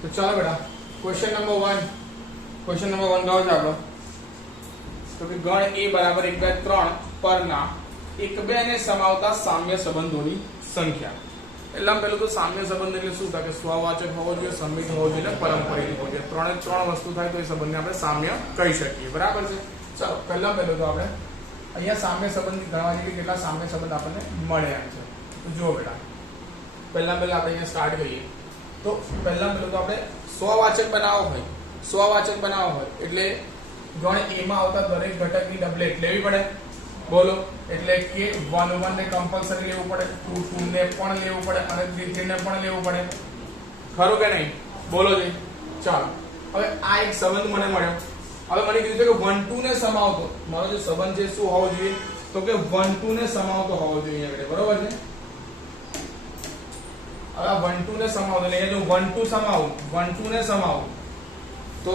तो चलो बेटा क्वेश्चन नंबर 1 गयो छे आपणो तो कि गण A बराबर 1 2 3 परना 1 2 ने समावता साम्य संबंधोनी संख्या। એટલે પહેલું તો સામ્ય સંબંધ એટલે શું થાય કે સ્વવાચક હોવો જોઈએ, સમિત હોવો જોઈએ અને પરંપરિક હોવો જોઈએ। ત્રણે ત્રણ વસ્તુ થાય તો એ સંબંધને આપણે સામ્ય કહી શકીએ। બરાબર છે। ચલો પહેલું તો આપણે અહીંયા સામ્ય સંબંધ ગણવા જોઈએ કેટલા સામ્ય સંબંધ આપણને મળે એમ છે। તો જુઓ બેટા પહેલા આપણે અહીંયા સ્ટાર્ટ કરીએ તો પહેલા તો આપણે સ્વવાચક બનાવવો હોય એટલે ગણ A માં આવતા દરેક ઘટકની ડબલેટ લેવી પડે। बोलो એટલે કે 1 1 ને કમ્પલસરી લેવું પડે, 2 2 ને પણ લેવું પડે અને 3 3 ને પણ લેવું પડે। ખરું કે નહીં? બોલો જી। ચાલો હવે આ એક સંબંધ મને મળ્યો। હવે મને કીધું છે કે 1 2 ને સમાવતો મારો જે સંબંધ છે શું હોવો જોઈએ તો કે 1 2 ને સમાવતો હોવો જોઈએ આગળ। બરોબર છે। હવે 1 2 ને સમાવતો એટલે જો 1 2 સમાવું 1 2 ने समाવું તો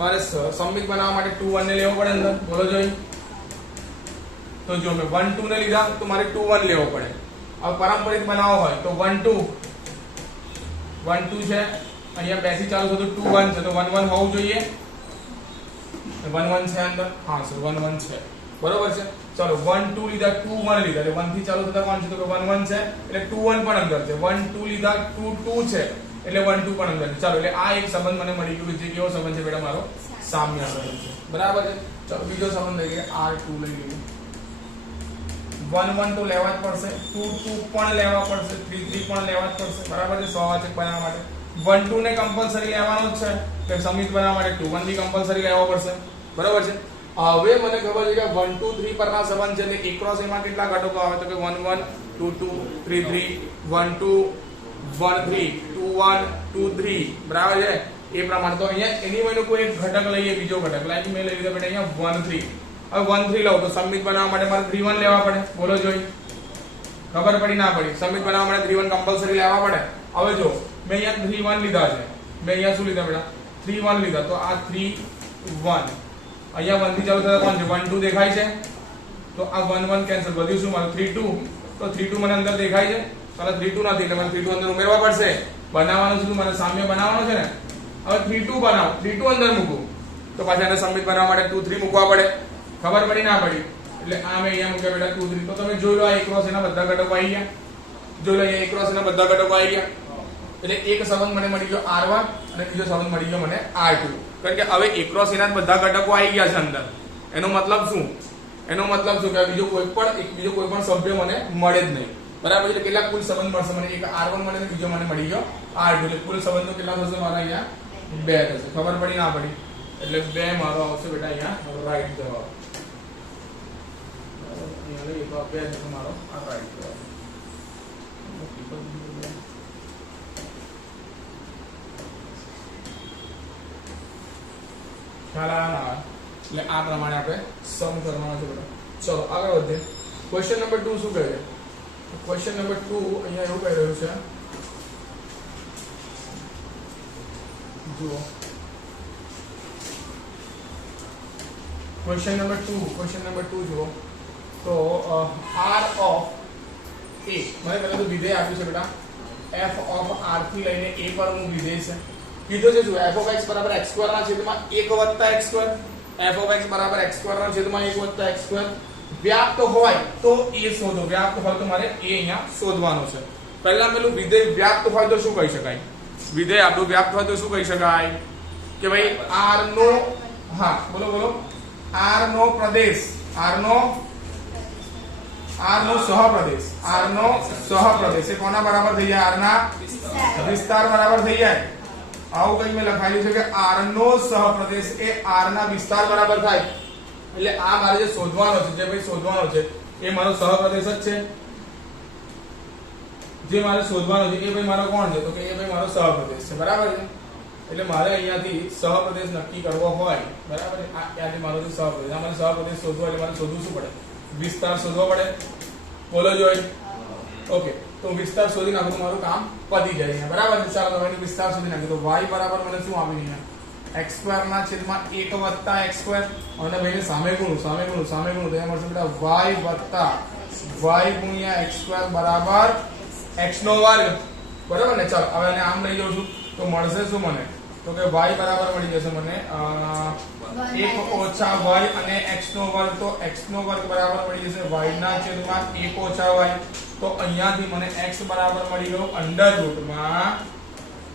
મારે સમિત બનાવવા માટે 2 1 ને લેવો પડે અંદર। બોલો જોઈ तो जो मैं 1 2 ने लीधा तो मारे 2 1 लेवो पड़े। अब पारंपरिक बनावो होय तो 1 2 छे अहींया बेसी चालू थतो 2 1 छे तो 1 1 होवुं जोईए। 1 1 छे अंदर हां सर 1 1 छे बरोबर छे। चलो 1 2 लीधा 2 1 लीधा એટલે 1 થી ચાલુ થતા કોણ છે તો કે 1 1 છે એટલે 2 1 પણ અંદર છે। 1 2 लीधा 2 2 છે એટલે 1 2 પણ અંદર છે। ચાલો એટલે આ એક સંબંધ મને મળી ગયો જે કેવો સંબંધ છે બેટા મારો સામ્ય સંબંધ છે। બરાબર છે। ચલો બીજો સંબંધ લઈએ R2 લઈ લઈએ। 1 1 तो लेवा ज पड़शे, 2 2 पण लेवा पड़शे, 3 3 पण लेवा ज पड़शे। बराबर है। स्ववाचक बनाववा माटे 1 2 ने कंपलसरी लेवानो ज छे એટલે સમિત બનાવવા માટે 2 1 भी कंपलसरी लेવો પડશે। બરાબર છે। હવે મને ખબર છે કે 1 2 3 પરના સંબંધ છે એટલે એક ક્રોસ એમાં કેટલા ઘટકો આવે તો કે 1 1 2 2 3 3 1 2 1 3 2 1 2 3 બરાબર છે। એ પ્રમાણે તો અહીંયા એની વયનો કોઈ એક ઘટક લઈએ બીજો ઘટક લાઈક મેં લઈ લીધો બેટા અહીંયા 1 3 अब 1 3 लो तो समित बनावा माटे मारे 3 1 लेवा पड़े। बोलो जोई खबर पड़ी ना पड़ी? समित बनावा माटे 3 1 कंपलसरी लेवा पड़े। હવે જો મેં અહીંયા 3 1 લીધા છે મેં અહીંયા શું લીધા બેટા 3 1 લીધા તો આ 3 1 અહીંયા 1 થી ચાલુ થતા કોણ છે 1 2 દેખાય છે તો આ 1 1 કેન્સલ વધ્યું શું મારું 3 2 તો 3 2 મને અંદર દેખાય છે સાલા 3 2 નથી એટલે મને 3 2 અંદર ઉમેરવા પડશે। બનાવવાનું છે મને સામ્ય બનાવવાનો છે ને। હવે 3 2 બનાવો 3 2 અંદર મૂકું તો પાછા એને સમિત બનાવવા માટે 2 3 મૂકવા પડે। खबर पड़ी ना पड़ी એટલે આ મે અહીંયા મૂક્યા બેટા 2 3 તો તમે જોઈ લો આ એક ક્રોસ એના બધા ઘટકો આવી ગયા। જોઈ લો અહીંયા એક ક્રોસ એના બધા ઘટકો આવી ગયા એટલે એક સંબંધ મને મળી ગયો R1 અને બીજો સંબંધ મળી ગયો મને R2 કારણ કે હવે એક ક્રોસ એના બધા ઘટકો આવી ગયા છે અંદર। એનો મતલબ શું કે બીજો કોઈ પણ સભ્ય મને મળે જ નહીં। બરાબર એટલે કેટલા કુલ સંબંધ મળશે મને એક R1 મળે અને બીજો મને મળી ગયો R2 એટલે કુલ સંબંધો કેટલા થશે મારા અહીંયા 2 થશે। ખબર પડી ના પડી એટલે 2 મારો આવશે બેટા અહીંયા રાઈટ જવાબ। ये तो आप हमारा राइट ख्याल आया ना એટલે આ પ્રમાણે આપણે સમ કરવાનો છે બેટા। ચલો આગળ વધીએ। ક્વેશ્ચન નંબર 2 શું કહે છે? ક્વેશ્ચન નંબર 2 અહીંયા એવું કહી રહ્યું છે જુઓ क्वेश्चन नंबर 2 જુઓ तो R of A मैंने पहले तो विधेय आप्યું છે બેટા f of R થી લઈને A પર નું વિધેય છે કીધું છે જો f of x બરાબર x2 ના છેદમાં 1 + x2 f of x બરાબર x2 ના છેદમાં 1 + x2 વ્યાપ્ત હોય તો A શોધો। વ્યાપ્ત હોય તો મારે A અહીંયા શોધવાનો છે। પહેલા પેલું વિધેય વ્યાપ્ત હોય તો શું કહી શકાય? વિધેય આપણું વ્યાપ્ત હોય તો શું કહી શકાય કે ભાઈ R નો હા બોલો બોલો R નો પ્રદેશ R નો સહપ્રદેશ એ કોના બરાબર થઈ જાય? R ના વિસ્તાર બરાબર થઈ જાય। આવું કઈ મેં લખાયું છે કે R નો સહપ્રદેશ એ R ના વિસ્તાર બરાબર થાય એટલે આ મારે જે શોધવાનો છે એ મારો સહપ્રદેશ જ છે। જે મારે શોધવાનો છે એ ભાઈ મારો કોણ છે તો કે એ ભાઈ મારો સહપ્રદેશ છે। બરાબર છે। એટલે મારે અહીંયાથી સહપ્રદેશ નક્કી કરવો હોય બરાબર છે। આ ત્યાંથી મારો જે સહપ્રદેશ આ મને સહપ્રદેશ શોધવો એટલે મારે શોધવું શું પડે? વિસ્તાર શોધવો પડે। બોલો જોઈ ओके तो विस्तार शोधी नाखो तो माરું કામ પતી જાય છે। બરાબર છે। ચાલો હવે વિસ્તાર શોધી નાખીએ તો y બરાબર મને શું આવ્યું અહીંયા x2 ના છેદમાં 1 + x2 અને ભાઈને સામે ગુણું તો એ મળશે બેટા y * x2 બરાબર x નો વર્ગ। બરાબર ને। ચાલો હવે આને આમ લઈ જાઉં છું તો મળશે શું મને? તો કે y બરાબર મળી જશે મને 1 ઓછા y અને x નો વર્ગ. તો x નો વર્ગ બરાબર મળી જશે y ના છેદમાં 1 ઓછા y. તો અહીંયાથી મને x બરાબર મળી ગયો under રૂટમાં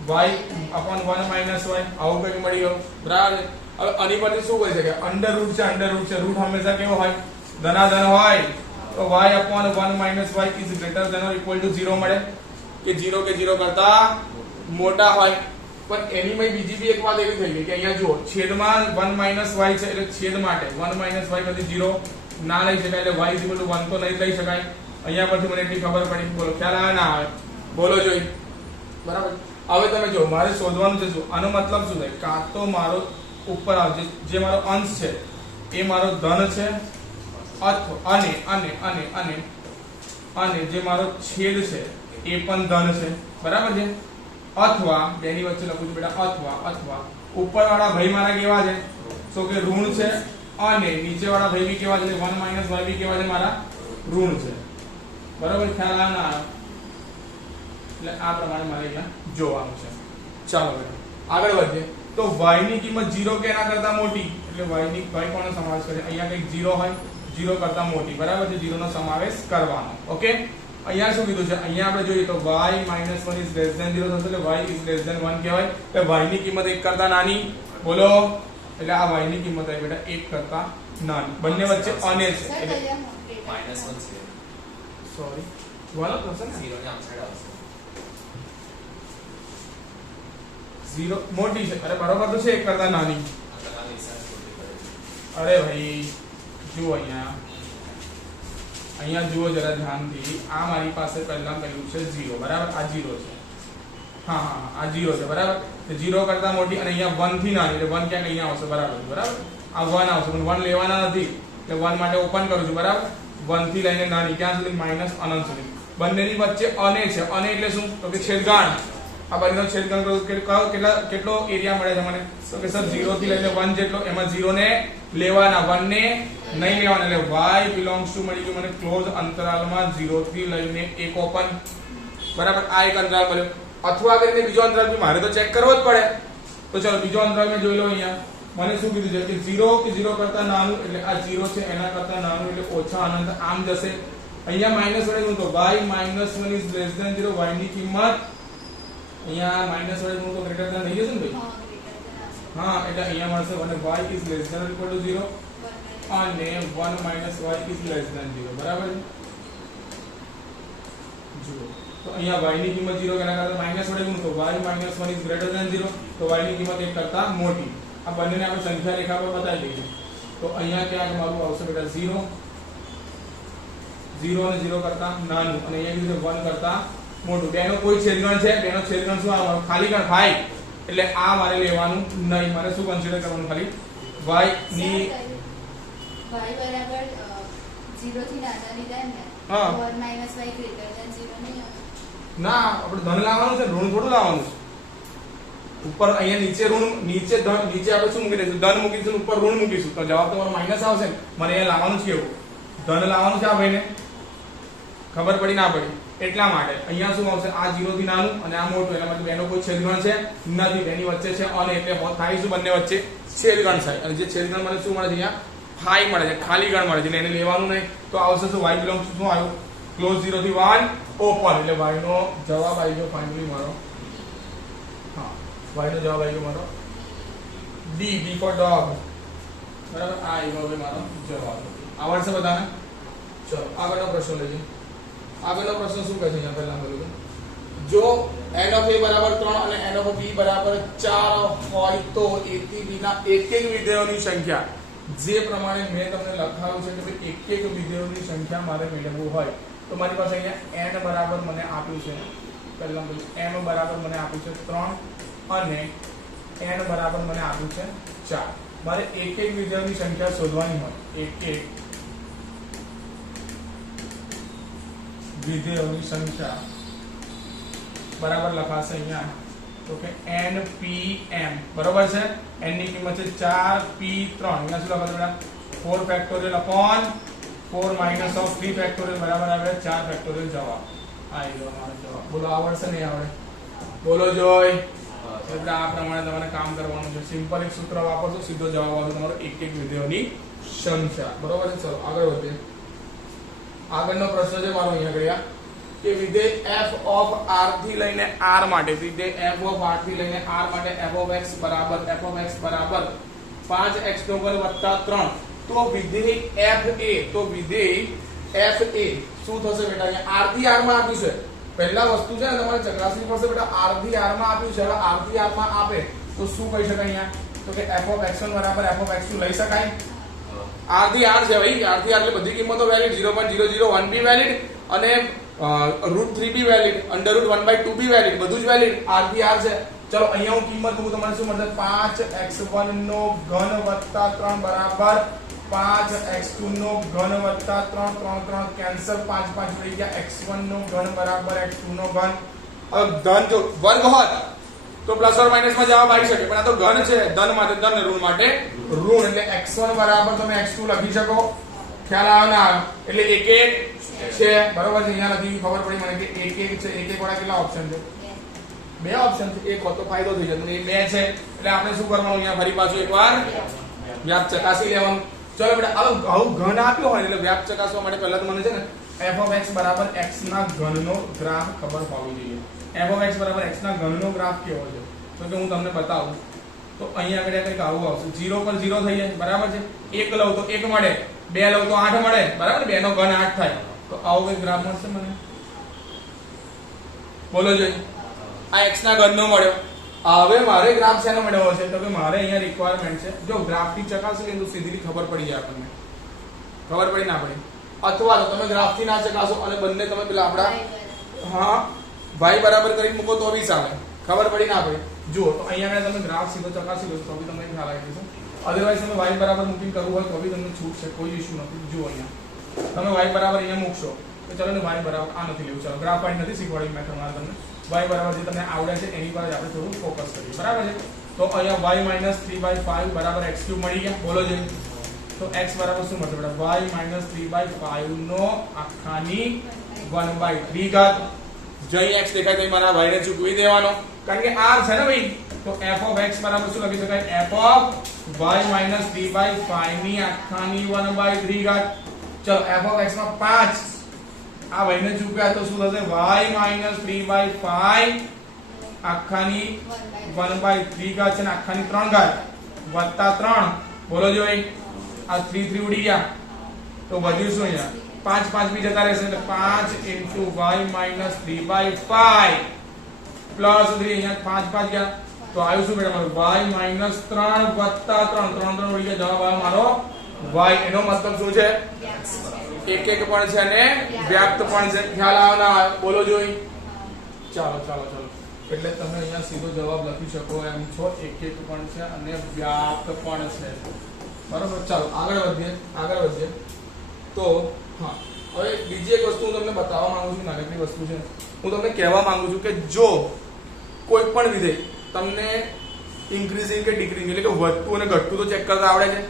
y upon 1 minus y. આવું કંઈક મળી ગયું, બરાબર. હવે આની પરથી શું કરી શકે? અંડર રૂટ છે. રૂટ હંમેશા કેવો હોય? ધનાધન હોય. તો y upon 1 minus y is greater than or equal to 0 મળે કે 0 કરતા મોટા હોય. પણ એની માં બીજી બી એક વાત એવી થઈ ગઈ કે અહીંયા જુઓ છેદમાં 1 minus y છે એટલે છેદ માટે 1 minus y કદી 0 ના લઈ શકાય એટલે y 1 તો નહીં લઈ શકાય. અહીંયા પરથી મને એટલી ખબર પડી. બોલો ખ્યાલ આવે ના આવે? બોલો જોઈ, બરાબર. હવે તમે જો મારે શોધવાનું છે શું? આનો મતલબ શું થાય? કાં તો મારો ઉપર આવશે જે મારો અંશ છે એ મારો ધન છે અથવા અને જે મારો છેદ છે એ પણ ધન છે, બરાબર છે. અથવા બેની વચ્ચે લખું છું બેટા અથવા ઉપરવાળા ભાઈ મારા કેવા છે? તો કે ઋણ છે અને નીચેવાળા ભાઈ બી કેવા છે? 1 minus y બી કેવા છે? મારા ઋણ છે, બરાબર. ખ્યાલ આવે ના આવે? એટલે આ પ્રમાણે મારે અહીંયા જોવાનું છે. ચાલો બેટા આગળ વધીએ. તો y ની કિંમત 0 કે એના કરતા મોટી એટલે y કોનો સમાવેશ કરે? અહીંયા કંઈક 0 હોય, 0 કરતા મોટી, બરાબર છે. 0 નો સમાવેશ કરવાનો. ઓકે, અહીંયા શું કીધું છે? અહીંયા આપણે જોઈએ તો y minus 1 is less than 0 થશે એટલે y is less than 1 કહેવાય. એટલે y ની કિંમત 1 કરતા નાની. બોલો, એટલે આ y ની કિંમત આવી બેટા 1 કરતા નાની. બંને વચ્ચે અને છે એટલે -1 છે. સોરી વાળો થશે ને 0 ની આમ સાઈડ આવશે. 0 મોટી છે. અરે બરોબર તો છે, 1 કરતા નાની. અરે ભાઈ જુઓ અહીંયા જુઓ જરા ધ્યાનથી. આ મારી પાસે પહેલા કહ્યું છે 0, બરાબર. આ 0 છે. હા આ 0 છે, બરાબર. તો 0 કરતા મોટી અને અહીંયા 1 થી નાની એટલે 1 ક્યાંક અહીંયા આવશે, બરાબર. આ 1 આવશે પણ 1 લેવાના નથી એટલે 1 માટે ઓપન કરું છું, બરાબર. 1 થી લઈને નાની ક્યાં સુધી? માઈનસ અનંત સુધી. બંનેની વચ્ચે અને છે. અને એટલે શું? તો કે છેદગાણ. આ બંનેનો છેદગાણ કેટલો એરિયા મળે છે મને? તો કે સર 0 થી લઈને 1 જેટલો. એમાં 0 ને લેવાના, 1 ને નહીં લેવાના. એટલે y belongs to મળી ગયું મને ક્લોઝ અંતરાલમાં 0 થી લઈને 1 ઓપન, બરાબર. આ એક અંતરાલ મળ્યો. અથવા કરીને બીજો અંતરાલ બી મારે તો ચેક કરવો જ પડે. તો ચલો બીજો અંતરાલ મેં જોઈ લો. અહીંયા મને શું કીધું છે કે 0 કરતા નાનું એટલે આ 0 છે એના કરતા નાનું એટલે ઓછા અનંત આમ જશે. અહીંયા માઈનસ વડે ગુણો તો y -1 is less than 0. y ની કિંમત અહીંયા માઈનસ વડે ગુણો તો ગ્રેટર ધેન થઈ જશે ને ભાઈ? હા, એટલે અહીંયા મળશે અને y is less than or equal to 0 અને 1 minus y is less than 0, બરાબર છે. જુઓ તો અહીંયા y ની કિંમત 0 કેના કરતા માઈનસ વડે ગુણો તો y -1 is greater than 0. તો y ની કિંમત 1 કરતા મોટી. આ બંનેને આપણે સંખ્યા રેખા પર બતાવી દઈએ. તો અહીંયા ક્યાંક મારું આવશે બેટા 0 અને 0 કરતા નાનું અને અહીંયા કીધું 1 કરતા મોટું. બેનો કોઈ છેદગણ છે? બેનો છેદગણ શું આવવાનું? ખાલી ગણ ભાઈ. એટલે આ મારે લેવાનું નહીં. મારે શું કન્સિડર કરવાનું? ખાલી y ની y બરાબર 0 થી નાના લીધા એમ ને? હા. 1 minus y greater than 0 નહીં આવે? ના, આપણે ધન લાવવાનું છે, ઋણ થોડું લાવવાનું છે. ઉપર અહીંયા નીચે ઋણ નીચે આપણે શું મૂકી દઈશું? ધન મૂકીશું, ઉપર ઋણ મૂકીશું. તો જવાબ તમારો માઈનસ આવશે ને. મને અહીંયા લાવવાનું છે એવું ધન લાવવાનું છે. આ ભાઈને ખબર પડી ના પડી એટલા માટે અહીંયા શું આવશે? આ 0 થી નાનું અને આ મોટું. એના માટે બેનો કોઈ છેદગણ છે નથી. બેની વચ્ચે છે અને એટલે થાય શું? બંને વચ્ચે છેદગણ થાય. અને જે છેદગણ મને શું મળે છે? અહીંયા ફાઈ મળે છે, ખાલી ગણ મળે છે. એટલે એને લેવાનું નહીં. તો આવશે શું? y belongs to શું આવ્યું? ક્લોઝ 0 થી 1 ઓપન. એટલે y નો જવાબ આવી ગયો ફાઇનલી મારો. હા, y નો જવાબ આવી ગયો મારો D for dog, બરાબર. આ આવ્યો હવે મારો જવાબ. આવડશે બધાને? ચલો આગળનો પ્રશ્ન લઈએ. આગળનો પ્રશ્ન શું કહે છે? અહીંયા પહેલા બોલું જો n of a બરાબર 3 અને n of b બરાબર 4 હોય તો a થી b ના એક વિધેયોની સંખ્યા જે પ્રમાણે મેં તમને લખાવ્યું છે કે એક વિધેયોની સંખ્યા મારે મેળવવું હોય તો મારી પાસે અહીંયા n બરાબર મને આપ્યું છે. પહેલા બોલું m બરાબર મને આપ્યું છે 3 અને n બરાબર મને આપ્યું છે 4. મારે એક વિધેયોની સંખ્યા શોધવાની હોય. એક વિધેયોની સંખ્યા બરાબર લખાશે અહીંયા તો કે npm, બરોબર છે. n ની કિંમત છે 4p3. અહીંયા શું લખાશે બેટા? 4 factorial upon 4 minus of 3 factorial બરાબર આવે 4 ફેક્ટોરિયલ. જવાબ આવી ગયો અમારો જવાબ. બોલો આવડશે નહીં આવડે? બોલો જોય. એટલે આ પ્રમાણે તમારે કામ કરવાનું છે. સિમ્પલ એક સૂત્ર વાપરશો, સીધો જવાબ આવશે તમારો એક એક વિધેયોની સંખ્યા. બરોબર છે. ચલો આગળ વધીએ. આગળનો પ્રશ્ન છે મારો અહીંયા કર્યા કે વિધેય f ઓફ r થી લઈને r માટે, વિધેય f ઓફ r થી લઈને r માટે f of x બરાબર 5x નો વર્ગ વત્તા 3. તો વિધેય f a, તો વિધેય f a શું થશે બેટા? અહીંયા r થી r માં આપ્યું છે. પહેલા વસ્તુ છે ને તમારે ચકાસણી પડશે બેટા. r થી r માં આપ્યું છે. હવે r થી r માં આપે તો શું કહી શકાય અહીંયા? તો કે f of x1 બરાબર f of x2 લઈ શકાય. r થી r છે ભાઈ. r થી r એટલે બધી કિંમતો વેલિડ. 0.001 બી વેલિડ અને √3 બી વેલિડ, √1/2 બી વેલિડ, બધું જ વેલિડ. r થી r છે. ચલો અહીંયા હું કિંમત મૂકું, તમારે શું મળશે? 5x1 નો ઘન વત્તા 3 બરાબર 5x2 નો ઘન વત્તા 3, 3 3 કેન્સલ, 5 5 રહી ગયા. x1 નો ઘન બરાબર x2 નો ઘન. હવે ધન જો વર્ગ હોત તો પ્લસ ઓર માઈનસ માં જવાબ આવી શકે, પણ આ તો ઘન છે. ધન માટે ધન, ઋણ માટે ઋણ. એટલે x1 બરાબર તમે x2 લખી શકો. ખ્યાલ આવે ના આવે? એટલે 1 1 છે. બરોબર છે. અહીંયા લખી ખબર પડી મને કે 1 1 છે. 1 1 વાળા કેટલા ઓપ્શન છે? બે ઓપ્શન છે. એક હોત તો ફાયદો થઈ જતો. એ બે છે એટલે આપણે શું કરવાનું? અહીંયા ફરી પાછું એકવાર વ્યાપ ચકાસી લેવાનું. ચલો બેટા, આવું ઘન આપ્યો હોય એટલે વ્યાપ ચકાસવા માટે પહેલા તો મને છે ને f of x બરાબર x ના ઘનનો ગ્રાફ ખબર હોવી જોઈએ. f of x બરાબર x ના ઘનનો ગ્રાફ કેવો છે તો કે હું તમને બતાવું. તો અહીંયા આગળ કંઈક આવું આવશે. 0 પર 0 થઈ જાય. બરાબર છે. 1 લઉં તો 1 મળે, 2 લઉં તો 8 મળે. બરાબર. 2 નો ઘન 8 થાય. તો આવો કંઈક ગ્રાફ મળશે મને. બોલો જોઈએ. આ x ના ઘનનો મળ્યો. હવે મારે ગ્રાફ શેનો મેળવવો છે? તો કે મારે અહીંયા રિક્વાયરમેન્ટ છે, જો ગ્રાફ થી ચકાસી લે તો સીધી ખબર પડી જાય આપણને. ખબર પડી ના પડી? અથવા તો તમે ગ્રાફ થી ના ચકાસો અને બંને તમે પેલા આપડા y બરાબર કરી મૂકો તો બી ચાલે. ખબર પડી ના પડી? જુઓ તો અહીંયા તમે ગ્રાફ સીધો ચકાસી લો તો બી તમને ખ્યાલ આવી જશે. અધરવાઇઝ તમે y બરાબર મૂકીને કરવું હોય તો બી તમને છૂટ છે, કોઈ ઇશ્યુ નથી. જુઓ અહીંયા તમે y બરાબર અહીંયા મૂકશો તો ચલો ને y બરાબર આ નથી લેવું. ચલો ગ્રાફ વાઇઝ નથી શીખવાડી મેં તમને. y બરાબર જે તમને આવડે છે એની પર આપણે થોડું ફોકસ કરીએ. બરાબર છે. તો અહીંયા y - 3/5 બરાબર x3 મળી ગયા. બોલો જે. તો x બરાબર શું મળશે બેટા? y - 3/5 નો આખાની 1/3 ઘાત. જઈ x દેખાય તો મારા y ને ચૂકવી દેવાનો કારણ કે r છે ને ભાઈ. તો f of x બરાબર શું લખી શકાય? f of y - 3/5 ની આખાની 1/3 ઘાત. ચલો f of x માં 5 આ y ને ચૂક્યા તો શું થશે? y - 3/5 આખાની 1/3 ઘાત છે ને આખાની 3 ઘાત વત્તા 3. બોલો જો ભાઈ. આ 3 3 ઉડી ગયા તો વધ્યું શું? અહીંયા 5 5 બી જતા રહેશે એટલે 5 * y - 3/5 પ્લસ 3 અહીંયા 5 5 ગયા તો આવ્યું શું બેટા મારું? y - 3 વત્તા 3 3 3 ઉડી ગયા. જવાબ આવ્યો મારો y. એનો મતલબ શું છે? એક એક પણ છે અને વ્યાપ્ત પણ છે. ખ્યાલ આવે ના આવે? બોલો જોઈ. ચાલો ચાલો ચાલો. એટલે તમે અહીંયા સીધો જવાબ લખી શકો એમ છો. એક એક પણ છે અને વ્યાપ્ત પણ છે. બરાબર. ચાલો આગળ વધીએ. તો હા, હવે બીજી એક વસ્તુ હું તમને બતાવવા માંગુ છું. નાનકડી વસ્તુ છે. હું તમને કહેવા માંગુ છું કે જો કોઈ પણ વિધેય તમને ઇન્ક્રીઝિંગ કે ડિક્રીઝિંગ એટલે કે વધતું અને ઘટતું તો ચેક કરતા આવડે છે.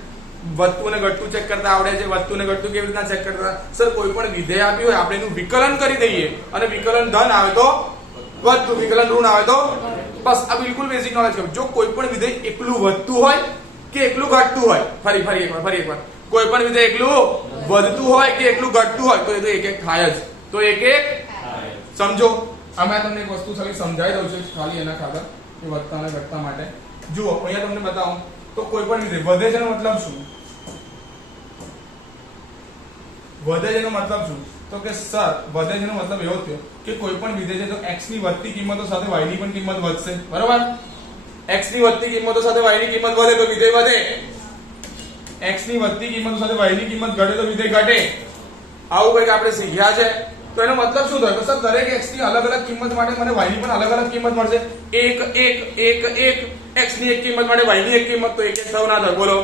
વધતું અને ઘટતું ચેક કરતા આવડે છે. વધતું અને ઘટતું કેવી રીતના ચેક કરતા? સર કોઈ પણ વિધેય આપ્યું હોય આપણે એનું વિકલન કરી દઈએ અને વિકલન ધન આવે તો વધતું, વિકલન ઋણ આવે તો બસ. આ બિલકુલ બેઝિક નોલેજ છે. જો કોઈ પણ વિધેય એકલું વધતું હોય કે એકલું ઘટતું હોય, ફરી એકવાર કોઈ પણ વિધેય એકલું વધતું હોય કે એકલું ઘટતું હોય તો એ તો એક એક થાય જ. તો એક એક સમજો. અમે તમને એક વસ્તુ ખાલી સમજાવી દઉં છું ખાલી એના ખાતર કે વધતા અને ઘટતા માટે. જુઓ અહીંયા તમને બતાવું તો કોઈ પણ વિધેય વધે છે એનો મતલબ શું? વધે છે એનો મતલબ શું? તો કે સર વધે છે એનો મતલબ એવો થયો કે કોઈ પણ વિધેય છે તો x ની વધતી કિંમતો સાથે y ની પણ કિંમત વધશે. બરાબર. x ની વધતી કિંમતો સાથે y ની કિંમત વધે તો વિધેય વધે. x ની વધતી કિંમતો સાથે y ની કિંમત ઘટે તો વિધેય ઘટે. આવું કંઈક આપણે શીખ્યા છે. તો એનો મતલબ શું થયો? તો સર દરેક x ની અલગ અલગ કિંમત માટે મને y ની પણ અલગ અલગ કિંમત મળશે. 1 1 1 1 x ની એક કિંમત માટે y ની એક કિંમત તો એક એક થવું ના થાય. બોલો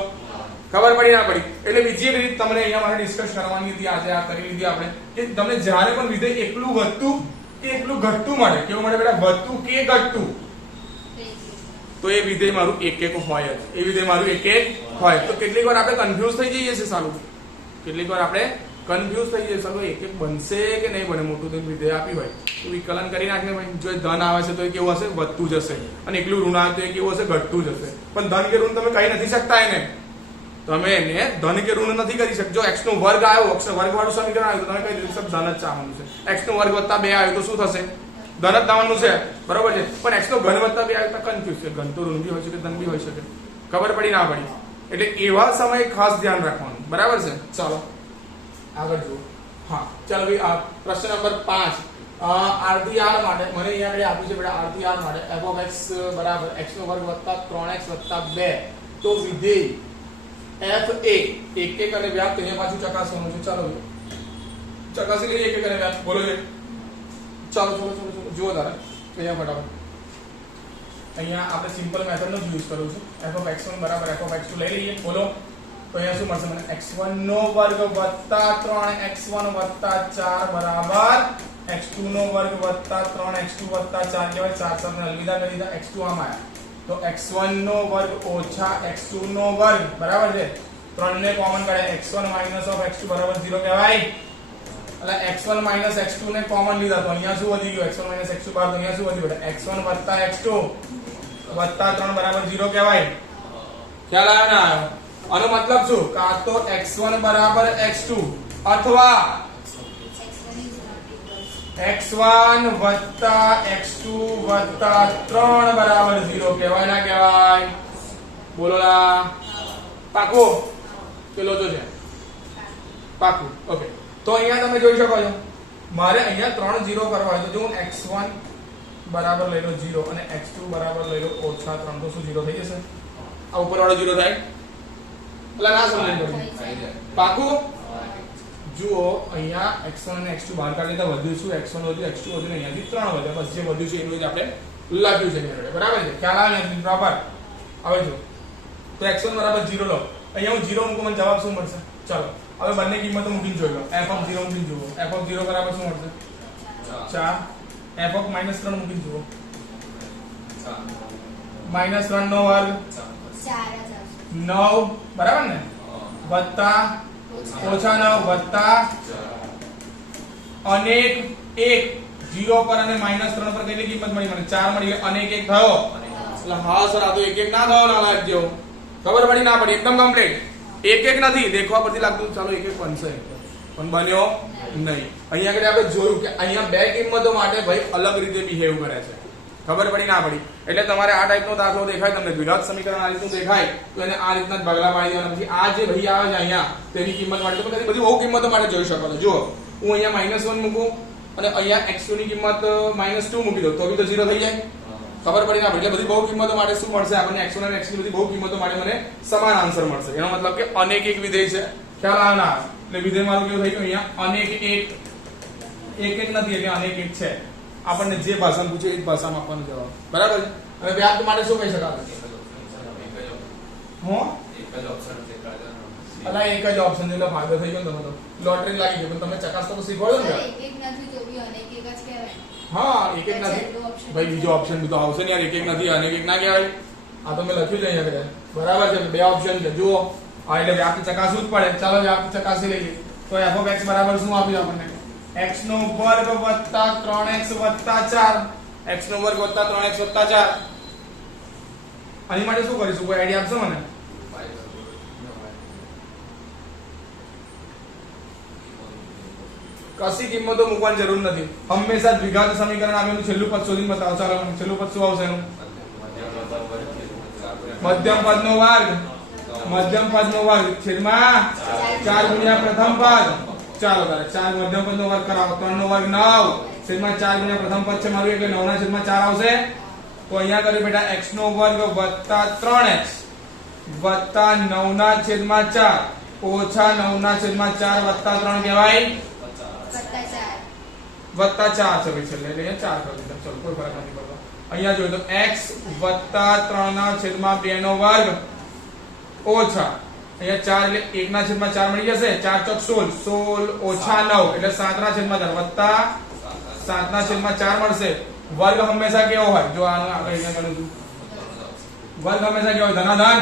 ખબર પડી ના પડી? એટલે બીજી એક રીત તમને અહીંયા મારે ડિસ્કસ કરવાની હતી. આજે આ કરી લીધી આપણે કે તમને જ્યારે પણ વિધેય એકલું વધતું કે એકલું ઘટતું મળે. કેવું મળે બેટા? વધતું કે ઘટતું તો એ વિધેય મારું એક એક હોય જ. એ વિધેય મારું એક એક હોય. તો કેટલીક વાર આપણે કન્ફ્યુઝ થઈ જઈએ છે. સારું, કેટલીક વાર આપણે કન્ફ્યુઝ થઈ જશે ચલો એક એક બનશે કે નહીં બને મોટું થઈને વિધેય આપી હોય તો વિકલન કરી નાખને ભાઈ જો ધન આવે છે તો એ કેવું હશે વધતું જશે અને એકલું ઋણ આવે તો એ કેવું હશે ઘટતું જશે પણ ધન કે ઋણ તમે કહી નથી શકતા એને તમે એને ધન કે ઋણ નથી કરી શકજો x નો વર્ગ આવ્યો વર્ગ વાળું સમીકરણ આવ્યું તો તમે કહી દીધું ધન જ ચાહવાનું છે x નો વર્ગ વત્તા 2 આવ્યો તો શું થશે ધન જ થવાનું છે બરોબર છે પણ x નો ઘન વત્તા 2 આવ્યો તો કન્ફ્યુઝ છે ઘન તો ઋણ બી હોઈ શકે ધન બી હોઈ શકે ખબર પડી ના પડી એટલે એવા સમયે ખાસ ધ્યાન રાખવાનું બરાબર છે ચાલો આગળ જુઓ હા ચાલો ભાઈ આ પ્રશ્ન નંબર 5 RTR માટે મને અહીંયા આગળ આપ્યું છે બેટા RTR માટે f(x) બરાબર x નો વર્ગ વત્તા 3x વત્તા 2 તો વિધેય f a એક એક અને વ્યાપ્ત અહીંયા પાછું ચકાસવાનું છે ચાલો ચકાસી લઈએ એક એક અને વ્યાપ્ત બોલો છે ચાલો ચલો ચલો ચલો જુઓ તારે અહીંયા ફટાફટ અહીંયા આપણે સિમ્પલ મેથડ નો જ યુઝ કરું છું f(x1) બરાબર f(x2) લઈ લઈએ બોલો તો અહીંયા શું મળશે મને x1 નો વર્ગ વત્તા 3x1 વત્તા 4 બરાબર x2 નો વર્ગ વત્તા 3x2 વત્તા 4 કહેવાય 4 ને અલવિદા કરી દીધા x2 આમાં આવ્યા તો x1 નો વર્ગ ઓછા x2 નો વર્ગ બરાબર છે 3 ને કોમન કાઢે x1 x2 બરાબર 0 કહેવાય એટલે x1 x2 ને કોમન લીધા તો અહીંયા શું વધી ગયું x1 x2 બાદ તો અહીંયા શું વધ્યું બેટા x1 x2 વત્તા 3 બરાબર 0 કહેવાય ખ્યાલ આવ્યો ના આવ્યો આનો મતલબ શું કાં તો x1 બરાબર x2 અથવા x1 વત્તા x2 વત્તા 3 બરાબર 0 કહેવાય ના કહેવાય બોલો ના પાકું પેલો તો છે પાકું ઓકે તો અહીંયા તમે જોઈ શકો છો મારે અહીંયા 3 0 કરવા હોય તો જો હું x1 બરાબર લઈ લો 0 અને x2 બરાબર લઈ લો ઓછા 3 તો શું 0 થઈ જશે આ ઉપર વાળો 0 થાય એટલે ના સમજાય પાકું જુઓ અહીંયા x1 અને x2 બહાર કાઢી તો વધ્યું શું x1 વધ્યું x2 વધ્યું અહીંયાથી 3 વધ્યા બસ જે વધ્યું છે એનું જ આપણે લખ્યું છે અહીંયા બરાબર છે ખ્યાલ આવે ને બરાબર હવે જો તો x1 બરાબર 0 લો અહીંયા હું 0 મૂકું મને જવાબ શું મળશે ચાલો હવે બંને કિંમતો મૂકીને જોઈ લો f(0) મૂકીને જુઓ f(0) બરાબર શું મળશે 4 f(-3) મૂકીને જુઓ -3 નો વર્ગ 9 બરાબર ને વત્તા ઓછા 9 વત્તા અનેક 1 0 પર અને -3 પર કેટલી કિંમત મળી મને 4 મળી અનેક 1 થયો એટલે હા સર આ તો 1 1 ના થયો ના લાગજો ખબર પડી ના પડી એકદમ કમ્પ્લીટ 1 1 નથી દેખવા પરથી લાગતું ચાલો 1 1 બનશે પણ બન્યો નહીં અહીંયા આગળ આપણે જોયું કે અહીંયા બે કિંમતો માટે ભાઈ અલગ રીતે બિહેવ કરે છે ખબર પડી ના પડી એટલે તમારે આ ટાઈપનો દાખલો દેખાય તમને દ્વિઘાત સમીકરણ આ રીતનું દેખાય તો એને આ રીતના જ ભાગલા પાડી દેવાના પછી આ જે ભાઈ આવે છે અહીંયા તેની કિંમત માટે તમે બધી બહુ કિંમતો માટે જોઈ શકો છો જુઓ હું અહીંયા -1 મૂકું અને અહીંયા x2 ની કિંમત -2 મૂકી દઉં તો બી તો 0 થઈ જાય ખબર પડી ના પડી એટલે બધી બહુ કિંમતો માટે શું મળશે આપણને x1 અને x2 ની બધી બહુ કિંમતો માટે મને સમાન આન્સર મળશે એનો મતલબ કે અનેક એક વિધેય છે ખ્યાલ આવે ના એટલે વિધેય મારું કેવું થઈ ગયું અહીંયા અનેક એક નથી એટલે અનેક એક છે આપણને જે ભાષામાં પૂછે એ જ ભાષામાં આપવાનો જવાબ બરાબર છે હવે વ્યાપ્ત માટે શું કહી શકાય હું એક જ ઓપ્શન છે અલા એક જ ઓપ્શન એટલે ફાયદો થઈ ગયો તમને તો લોટરી લાગી ગઈ પણ તમે ચકાસતા તો શીખવાડો ને એક એક નથી તો બી અનેક એક જ કહેવાય હા એક એક નથી ભાઈ બીજો ઓપ્શન બી તો આવશે ને યાર એક એક નથી અનેક એક ના કહેવાય આ તો મેં લખ્યું છે અહીંયા બરાબર છે બે ઓપ્શન છે જુઓ આ એટલે વ્યાપ્ત ચકાસવું જ પડે ચાલો વ્યાપ્ત ચકાસી લઈએ તો f(x) બરાબર શું આપ્યું આપણને x નો વર્ગ વત્તા 3x વત્તા 4 x નો વર્ગ વત્તા 3x વત્તા 4 આની માટે શું કરીશું કોઈ આઈડિયા આપશો મને કશી કિંમતો મૂકવાની જરૂર નથી હંમેશા દ્વિઘાત સમીકરણ આવેલું છેલ્લું પદ શોધીને બતાવો ચાલો છેલ્લું પદ શું આવશે એનું મધ્યમ પદનો વર્ગ છેદમાં 4 ગુણ્યા પ્રથમ પદ ચાલો તારે 4 મધ્યમ પદનો વર્ગ કરાવો 3 નો વર્ગ 9 છેદમાં 4 ગુણ્યા પ્રથમ પદ છે મારું એટલે 9 ના છેદમાં 4 આવશે તો અહીંયા કરી બેટા x નો વર્ગ વત્તા 3x વત્તા 9 ના છેદમાં 4 ઓછા 9 ના છેદમાં 4 વત્તા 3 કહેવાય વત્તા 4 છે ભાઈ છેલ્લે એટલે અહીંયા 4 કરી દીધા ચલો કોઈ ફરક નથી પડતો અહીંયા જોયો તો x વત્તા 3 ના છેદમાં 2 નો વર્ગ ઓછા અહીંયા 4 એટલે 1 ના છેદમાં 4 મળી જશે 4 ચોક 16 ઓછા 9 એટલે 7 ના છેદમાં 4 વત્તા 7 ના છેદમાં 4 મળશે વર્ગ હંમેશા કેવો હોય જો આનો આગળ અહીંયા કરું છું વર્ગ હંમેશા કેવો હોય ધનાધન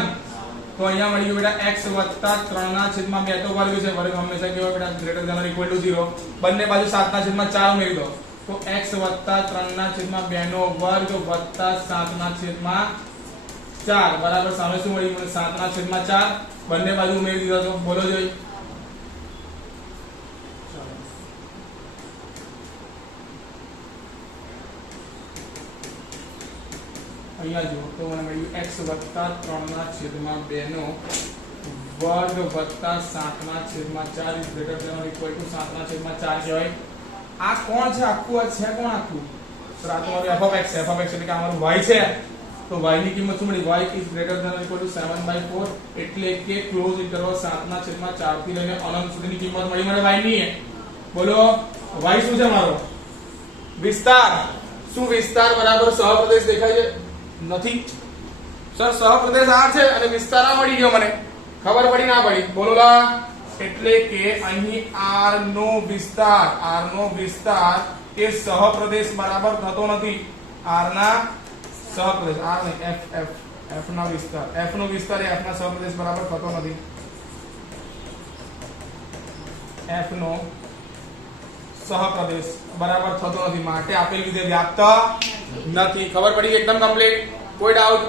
તો અહીંયા મળી ગયું બેટા x વત્તા 3 ના છેદમાં 2 તો વર્ગ છે, વર્ગ હંમેશા કેવો બેટા greater than or equal to 0. બંને બાજુ 7 ના છેદમાં 4 ઉમેરી દો તો x વત્તા 3 ના છેદમાં 2 નો વર્ગ વત્તા 7 ના છેદમાં 4 બરાબર સામે શું મળી ગયું 7 ના છેદમાં 4. બંને બાજુ ઉમેરી દીધો તો બોલો જોઈ. અહીંયા જો તો મને મળ્યું x વત્તા 3 ના છેદમાં 2 નો વર્ગ વત્તા 7 ના છેદમાં 4 is greater than or equal to 7 ના છેદમાં 4 કહેવાય. આ કોણ છે આખું? આ છે કોણ આખું? તો આ તમારું f(x) એટલે કે અમારું y છે. તો y ની કિંમત શું મળી? y is greater than or equal to 7/4 એટલે કે ક્લોઝ ઇન્ટરવલ 7 ના છેદમાં 4 થી લઈને અનંત સુધીની કિંમત મળી મને y ની. બોલો y શું છે મારો? વિસ્તાર. શું વિસ્તાર બરાબર સહપ્રદેશ દેખાય છે? નથી સર, સહપ્રદેશ આ છે અને વિસ્તાર આ મળી ગયો મને. ખબર પડી ના પડી? બોલો લા. એટલે કે અહીં r નો વિસ્તાર એ સહપ્રદેશ બરાબર થતો નથી. r ના સહપ્રદેશ r નહીં f ના વિસ્તાર, f નો વિસ્તાર એ f ના સહપ્રદેશ બરાબર થતો નથી. f નો સહપ્રદેશ બરાબર થતો નથી માટે આપેલ વિધેય વ્યાપ્ત નથી. ખબર પડી? એકદમ કમ્પ્લીટ. કોઈ ડાઉટ?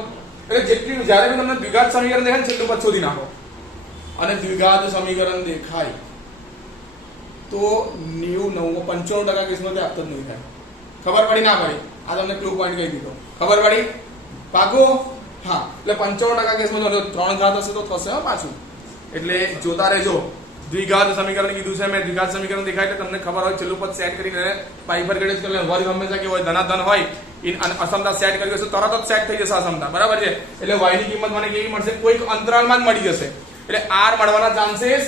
એટલે જેટલી જ્યારે બી તમને દ્વિઘાત સમીકરણ દેખાય ને છેલ્લું પદ શોધી નાખો અને દ્વિઘાત સમીકરણ દેખાય તો 95% કેસમાં તે આપતો જ નહીં થાય. ખબર પડી ના પડી? આ તમને ક્લુ પોઈન્ટ કહી દીધો. ખબર પડી? પાકું? હા. એટલે 95% કેસમાં જો 3 ઘાત હશે તો થશે હો પાછું. એટલે જોતા રહેજો. દ્વિઘાત સમીકરણ કીધું છે મેં. દ્વિઘાત સમીકરણ દેખાય એટલે તમને ખબર હોય છેલ્લું પદ સેટ કરીને બાયફર્કેટ કરી લે. વર્ગ હંમેશા કેવો હોય? ધનાધન હોય. અસમતા સેટ કરી દેશો તરત જ સેટ થઈ જશે અસમતા. બરાબર છે? એટલે y ની કિંમત મને કેવી મળશે? કોઈક અંતરાલમાં જ મળી જશે. એટલે r મળવાના ચાન્સીસ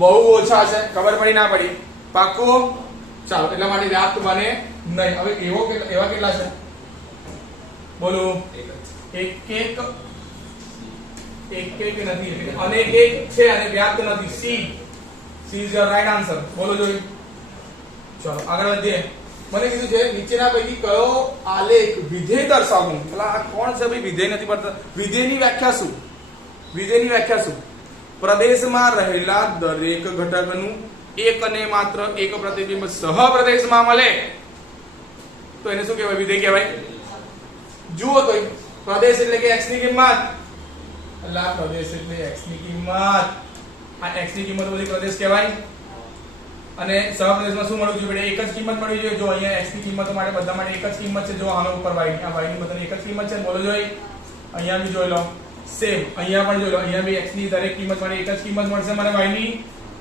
બહુ ઓછા છે. ખબર પડી ના પડી? પાક્કું? ચાલો એટલા માટે વ્યાપ્ત બને નહીં. હવે એવા કેટલા છે? બોલો. એક નથી એટલે અનેક એક છે અને વ્યાપ્ત નથી. C is your right answer. બોલો જોઈ. ચલો આગળ વધીએ. મને કીધું છે નીચેના પૈકી કયો આલેખ વિધેય દર્શાવું. એટલે આ કોણ છે ભાઈ? વિધેય નથી પડતા. વિધેયની વ્યાખ્યા શું? વિધેયની વ્યાખ્યા શું? પ્રદેશમાં રહેલા દરેક ઘટકનું એક અને માત્ર એક પ્રતિબિંબ સહપ્રદેશમાં મળે તો એને શું કહેવાય? વિધેય કહેવાય. જુઓ તો પ્રદેશ એટલે કે x ની કિંમત. એટલે આ પ્રદેશ એટલે x ની કિંમત. આ x ની કિંમત બધી પ્રદેશ કહેવાય. અને સહપ્રદેશમાં શું મળવું જોઈએ? એક જ કિંમત મળવી જોઈએ. જો અહીંયા x ની કિંમતો માટે બધા માટે એક જ કિંમત છે. જો આનો ઉપર y ની, આ y ની બધાની એક જ કિંમત છે. બોલો જોઈ. અહીંયા બી જોઈ લો. સેમ અહીંયા પણ જોઈ લો. અહીંયા બી x ની દરેક કિંમત માટે એક જ કિંમત મળશે મને y ની.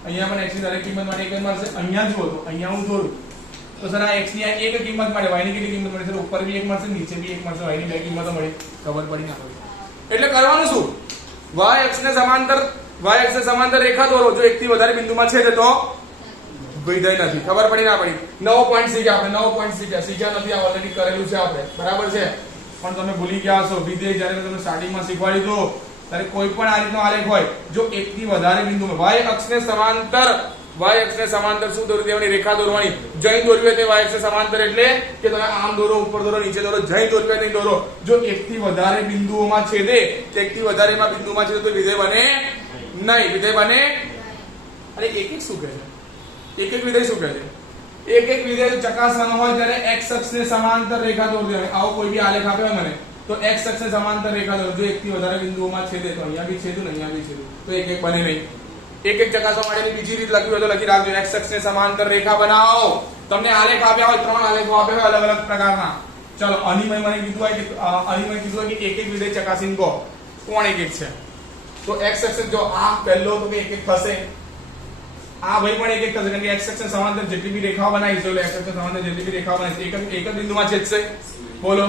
અહીંયા પણ x ની દરેક કિંમત માટે એક જ મળશે. અહીંયા જુઓ તો અહીંયા હું દોરું તો સર આ x ની આ એક કિંમત માટે y ની કેટલી કિંમત મળે? સર ઉપર બી એક મળશે, નીચે બી એક મળશે. y ની બે કિંમતો મળી. ખબર પડી ના પડી? એટલે કરવાનું શું? y x ને સમાંતર રેખા દોરો. જો એક થી વધારે બિંદુમાં છે તો વિધેય નથી. ખબર પડી ના પડી? નવો પોઈન્ટ શીખ્યા આપણે. નવો પોઈન્ટ શીખ્યા નથી. આ ઓલરેડી કરેલું છે આપણે. બરાબર છે? પણ તમે ભૂલી ગયા હશો વિધેય જ્યારે તમે સ્ટાર્ટિંગમાં શીખવાડી દો ત્યારે કોઈ પણ આ રીતનો આલેખ હોય જો એક થી વધારે બિંદુમાં y અક્ષને સમાંતર શું દોરી દેવાની? રેખા દોરવાની. જઈ દોરવી હોય તે y અક્ષને સમાંતર એટલે કે તમે આમ દોરો, ઉપર દોરો, નીચે દોરો, જઈ દોરવી હોય તે દોરો. જો એક થી વધારે બિંદુઓમાં છેદે તો એક થી વધારેમાં બિંદુમાં છેદે તો વિધેય બને નહીં. વિધેય બને. અને એક શું કહે છે? એક વિધેય શું કહે છે? એક વિધેય ચકાસવાનો હોય ત્યારે x અક્ષને સમાંતર રેખા દોરી દેવાની. આવો કોઈ બી આલેખ આપ્યો મને તો x અક્ષને સમાંતર રેખા દોરો. જો એક થી વધારે બિંદુઓમાં છેદે તો અહીંયા બી છેદું ને અહીંયા બી છેદું તો એક બને નહીં. એક ચકાસવા માટેની બીજી રીત લખી હોય તો લખી રાખજો. x અક્ષને સમાંતર રેખા બનાવો. તમને આલેખ આપ્યા હોય, 3 આલેખો આપ્યા હોય અલગ અલગ પ્રકારના. ચલો અનિમય મને કીધું હોય કે એક વિધેય ચકાસીને કહો કોણ એક છે. તો x અક્ષ જો આ પહેલો તો કે એક થશે. આ ભાઈ પણ એક થશે કારણ કે x અક્ષને સમાંતર જેટલી બી રેખાઓ બનાવી છે x અક્ષને સમાંતર જેટલી બી રેખાઓ બનાવી છે એક જ બિંદુમાં છેદશે. બોલો.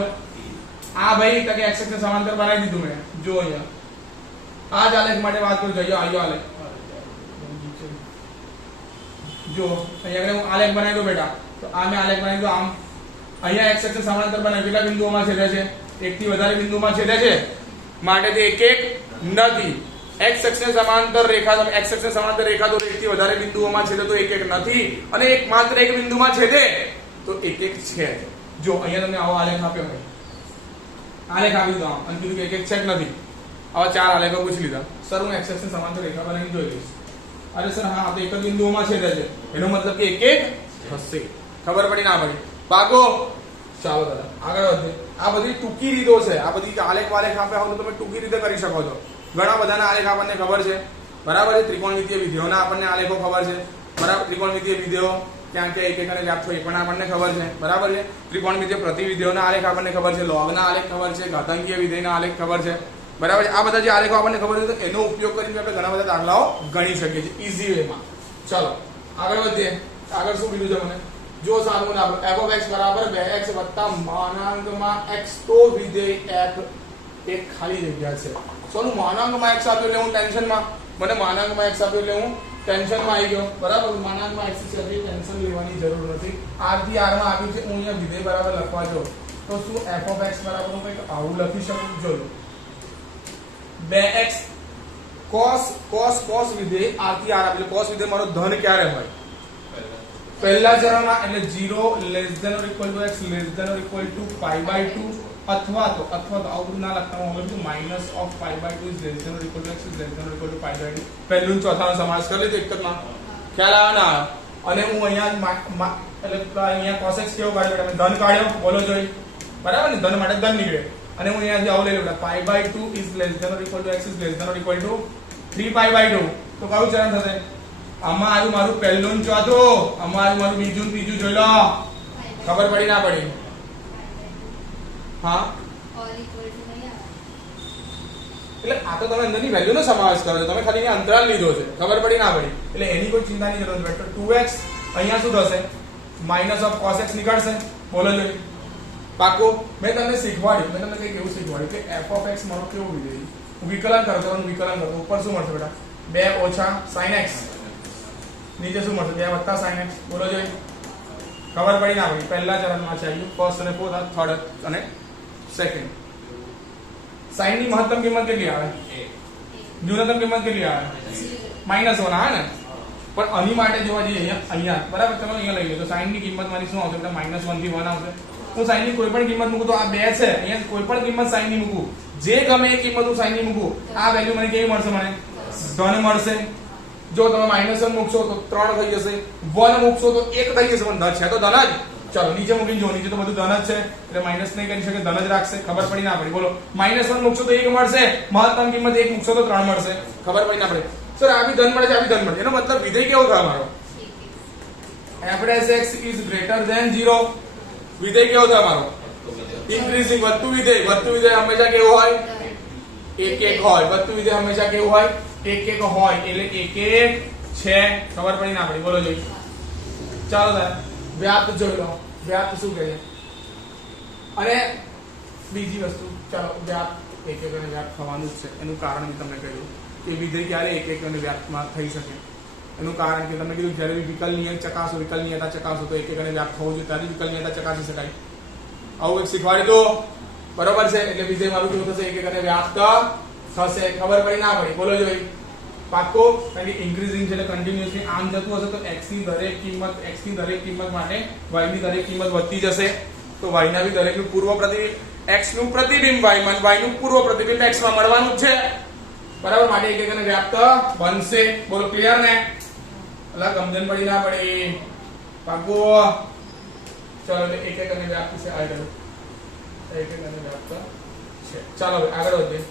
આ ભાઈ તો કે x અક્ષને સમાંતર બનાવી દીધું મેં. જો અહીંયા આ જ આલેખ માટે વાત કરું. જોઈએ આયો આલેખ. જો અહીંયા હું આલેખ બનાવી દઉં બેટા તો આ મેં આલેખ બનાવી દઉં. આમ અહીંયા x અક્ષને સમાંતર બનાવી કેટલા બિંદુઓમાં છેદે છે? એક થી વધારે બિંદુમાં છેદે છે માટે તે એક નથી. x અક્ષને સમાંતર રેખા દોરો. x અક્ષને સમાંતર રેખા દોરો. એક થી વધારે બિંદુઓમાં છેદે તો એક નથી અને એક માત્ર એક બિંદુમાં છેદે તો એક છે. જો અહીંયા તમને આવો આલેખ આપ્યો હોય, આલેખ આપી દો અને કીધું કે એક છે કે નથી આવા 4 આલેખો પૂછી લીધા સર હું x અક્ષની સમાંતર રેખા બનાવીને જોઈ લઈશ અરે સર હા તો એક જ બિંદુઓમાં છેદે છે એનો મતલબ કે એક એક હશે ખબર પડી ના પડી પાકો ચાલો દાદા આગળ વધીએ આ બધી ટૂંકી રીતો છે આ બધી આલેખ વાલેખ આપણે હવે તમે ટૂંકી રીતે કરી શકો છો ઘણા બધાના આલેખ આપણને ખબર છે બરાબર છે ત્રિકોણમિતીય વિધેયોના આપણને આલેખો ખબર છે બરાબર ત્રિકોણમિતીય વિધેયો ક્યાં કે એક એક અને વ્યાપ્ત હોય એ પણ આપણને ખબર છે બરાબર છે ત્રિકોણમિતીય પ્રતિવિધેયોના આલેખ આપણને ખબર છે લોગના આલેખ ખબર છે ઘાતાંકીય વિધેયના આલેખ ખબર છે બરાબર છે આ બધા જે આલેખો આપણને ખબર છે તો એનો ઉપયોગ કરીને આપણે ઘણા બધા દાખલાઓ ગણી શકીએ છીએ ઈઝી વેમાં ચલો આગળ વધીએ આગળ શું કીધું છે મને જો સારું ના f of x બરાબર 2x વત્તા માનાંકમાં x તો વિધેય f એક ખાલી જગ્યા છે સોનું માનાંકમાં x આપ્યો એટલે હું ટેન્શનમાં મને માનાંકમાં x આપ્યો એટલે હું ટેન્શનમાં આવી ગયો બરાબર માનાંકમાં x છે એટલે ટેન્શન લેવાની જરૂર નથી r થી r માં આપ્યું છે હું અહીંયા વિધેય બરાબર લખવા જો તો શું f of x બરાબર હું કંઈક આવું લખી શકું જો 2x cos વિધેય r થી r એટલે cos વિધેય મારો ધન ક્યારે હોય પહેલા ચરણમાં એટલે 0 less than or equal to x less than or equal to π/2 અથવા તો આવું ના લખતા હું હવે minus of π/2 is less than or equal to x less than or equal to π/2 પહેલું ચોથાનો સમાવેશ કરી લીધો એક જ માં ખ્યાલ આવે ના અને હું અહીંયા એટલે અહીંયા cos x કેવો કાઢ્યો તમે ધન કાઢ્યો બોલો જોઈ બરાબર ને ધન માટે ધન નીકળે અને હું અહીંયાથી આવું લઈ લઉં π/2 is less than or equal to x is less than or equal to 3π/2 તો કયું ચરણ થશે આમાં આવ્યું મારું પહેલું ને ચોથું આમાં આવ્યું મારું બીજું ને ત્રીજું જોઈ લો ખબર પડી ના પડી હા ઓલ ઇક્વલ ટુ નહીં આવે એટલે આ તો તમે અંદરની વેલ્યુનો સમાવેશ કરો છો તમે ખાલી અહીંયા અંતરાલ લીધો છે ખબર પડી ના પડી એટલે એની કોઈ ચિંતાની જરૂર નથી વેક્ટર 2x અહીંયા શું થશે માઈનસ ઓફ cos x નીકળશે બોલો જોઈ પાકો મેં તમને શીખવાડ્યું મેં તમને કંઈક એવું શીખવાડ્યું કે f of x મારું કેવું વિધેય હું વિકલન કરતો વિકલન કરતો ઉપર શું મળશે બેટા 2 ઓછા sin x નીચે શું મળશે 2 વત્તા sin x બોલો જોઈ ખબર પડી ના પડી પહેલા ચરણમાં છે આવ્યું ફર્સ્ટ અને ફોર્થ થર્ડ અને સેકન્ડ sin ની મહત્તમ કિંમત કેટલી આવે ન્યૂનતમ કિંમત કેટલી આવે -1 હા ને પણ આની માટે જોવા જઈએ અહીંયા બરાબર ચલો અહીંયા લઈ લો તો sin ની કિંમત મારી શું આવશે બેટા -1 થી 1 આવશે હું sin ની કોઈ પણ કિંમત મૂકું તો આ 2 છે અહીંયા કોઈ પણ કિંમત sin ની મૂકું જે ગમે એ કિંમત હું sin ની મૂકું આ વેલ્યુ મને કેવી મળશે મને ધન મળશે જો તમે -1 મૂકશો તો 3 થઈ જશે 1 મૂકશો તો 1 થઈ જશે પણ ધન છે તો ધન જ ચલો નીચે મૂકીને જો નીચે તો બધું ધન જ છે એટલે માઈનસ નહીં કરી શકે ધન જ રાખશે ખબર પડી ના પડી બોલો -1 મૂકશો તો 1 મળશે મહત્તમ કિંમત 1 મૂકશો તો 3 મળશે ખબર પડી ના પડી સર આ બી ધન મળે છે આ બી ધન મળે એનો મતલબ વિધેય કેવો થાય મારો f(x) is greater than 0 વિધેય કેવો થાય મારો ઇન્ક્રીઝિંગ વધતું વિધેય હંમેશા કેવું હોય 1 1 હોય વધતું વિધેય હંમેશા કેવું હોય 1 1 હોય એટલે 1 1 છે ખબર પડી ના પડી બોલો જોઈ ચાલો સાહેબ વ્યાપ્ત જોઈ લો વ્યાપ્ત શું કહે છે અને બીજી વસ્તુ ચાલો વ્યાપ્ત 1 1 અને વ્યાપ્ત થવાનું જ છે એનું કારણ મેં તમને કહ્યું કે વિધેય ક્યારે 1 1 અને વ્યાપ્તમાં થઈ શકે એનું કારણ કે તમને કીધું જ્યારે વિકલ નિયમ ચકાસો વિકલ નિયતા ચકાસો તો 1 1 અને વ્યાપ્ત થવું જોઈએ ત્યારે વિકલ નિયતા ચકાસી શકાય આવું એક શીખવાડી દો બરોબર છે એટલે વિધેય મારું કેવું થશે 1 1 અને વ્યાપ્ત થશે ખબર પડી ના પડી બોલો જોઈ પાકો કારણ કે ઇન્ક્રીઝિંગ છે એટલે કન્ટિન્યુઅસલી આમ જતું હશે તો x ની દરેક કિંમત માટે y ની દરેક કિંમત વધતી જશે તો y ના બી દરેકનું પૂર્વ પ્રતિબિંબ x નું પ્રતિબિંબ y માં y નું પૂર્વ પ્રતિબિંબ x માં મળવાનું જ છે બરાબર માટે 1 1 અને વ્યાપ્ત બનશે બોલો ક્લિયર ને અલા સમજણ પડી ના પડી પાકો ચલો એટલે 1 1 અને વ્યાપ્ત છે આ ગયો 1 1 અને વ્યાપ્ત છે ચાલો આગળ વધીએ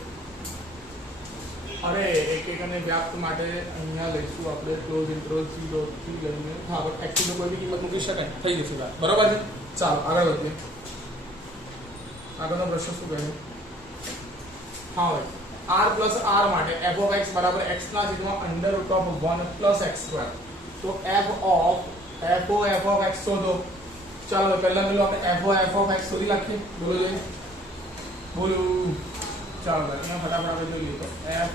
અરે 1 1 અને વ્યાપ્ત માટે અહીંયા લઈશું આપણે ક્લોઝ ઇન્ટરવલ 0 થી લઈને હા પણ x ની કોઈ બી કિંમત મૂકી શકાય થઈ જશે વાત બરાબર છે ચાલો આગળ વધીએ આગળનો પ્રશ્ન શું કહે છે હા ભાઈ r માટે f of x બરાબર x ના છેદમાં under root of 1 plus x square તો f of x શોધો ચાલો પહેલા આપણે f of x શોધી નાખીએ બોલો જોઈએ બોલો ચાલો અહીંયા ફટાફટ આપણે જોઈએ તો f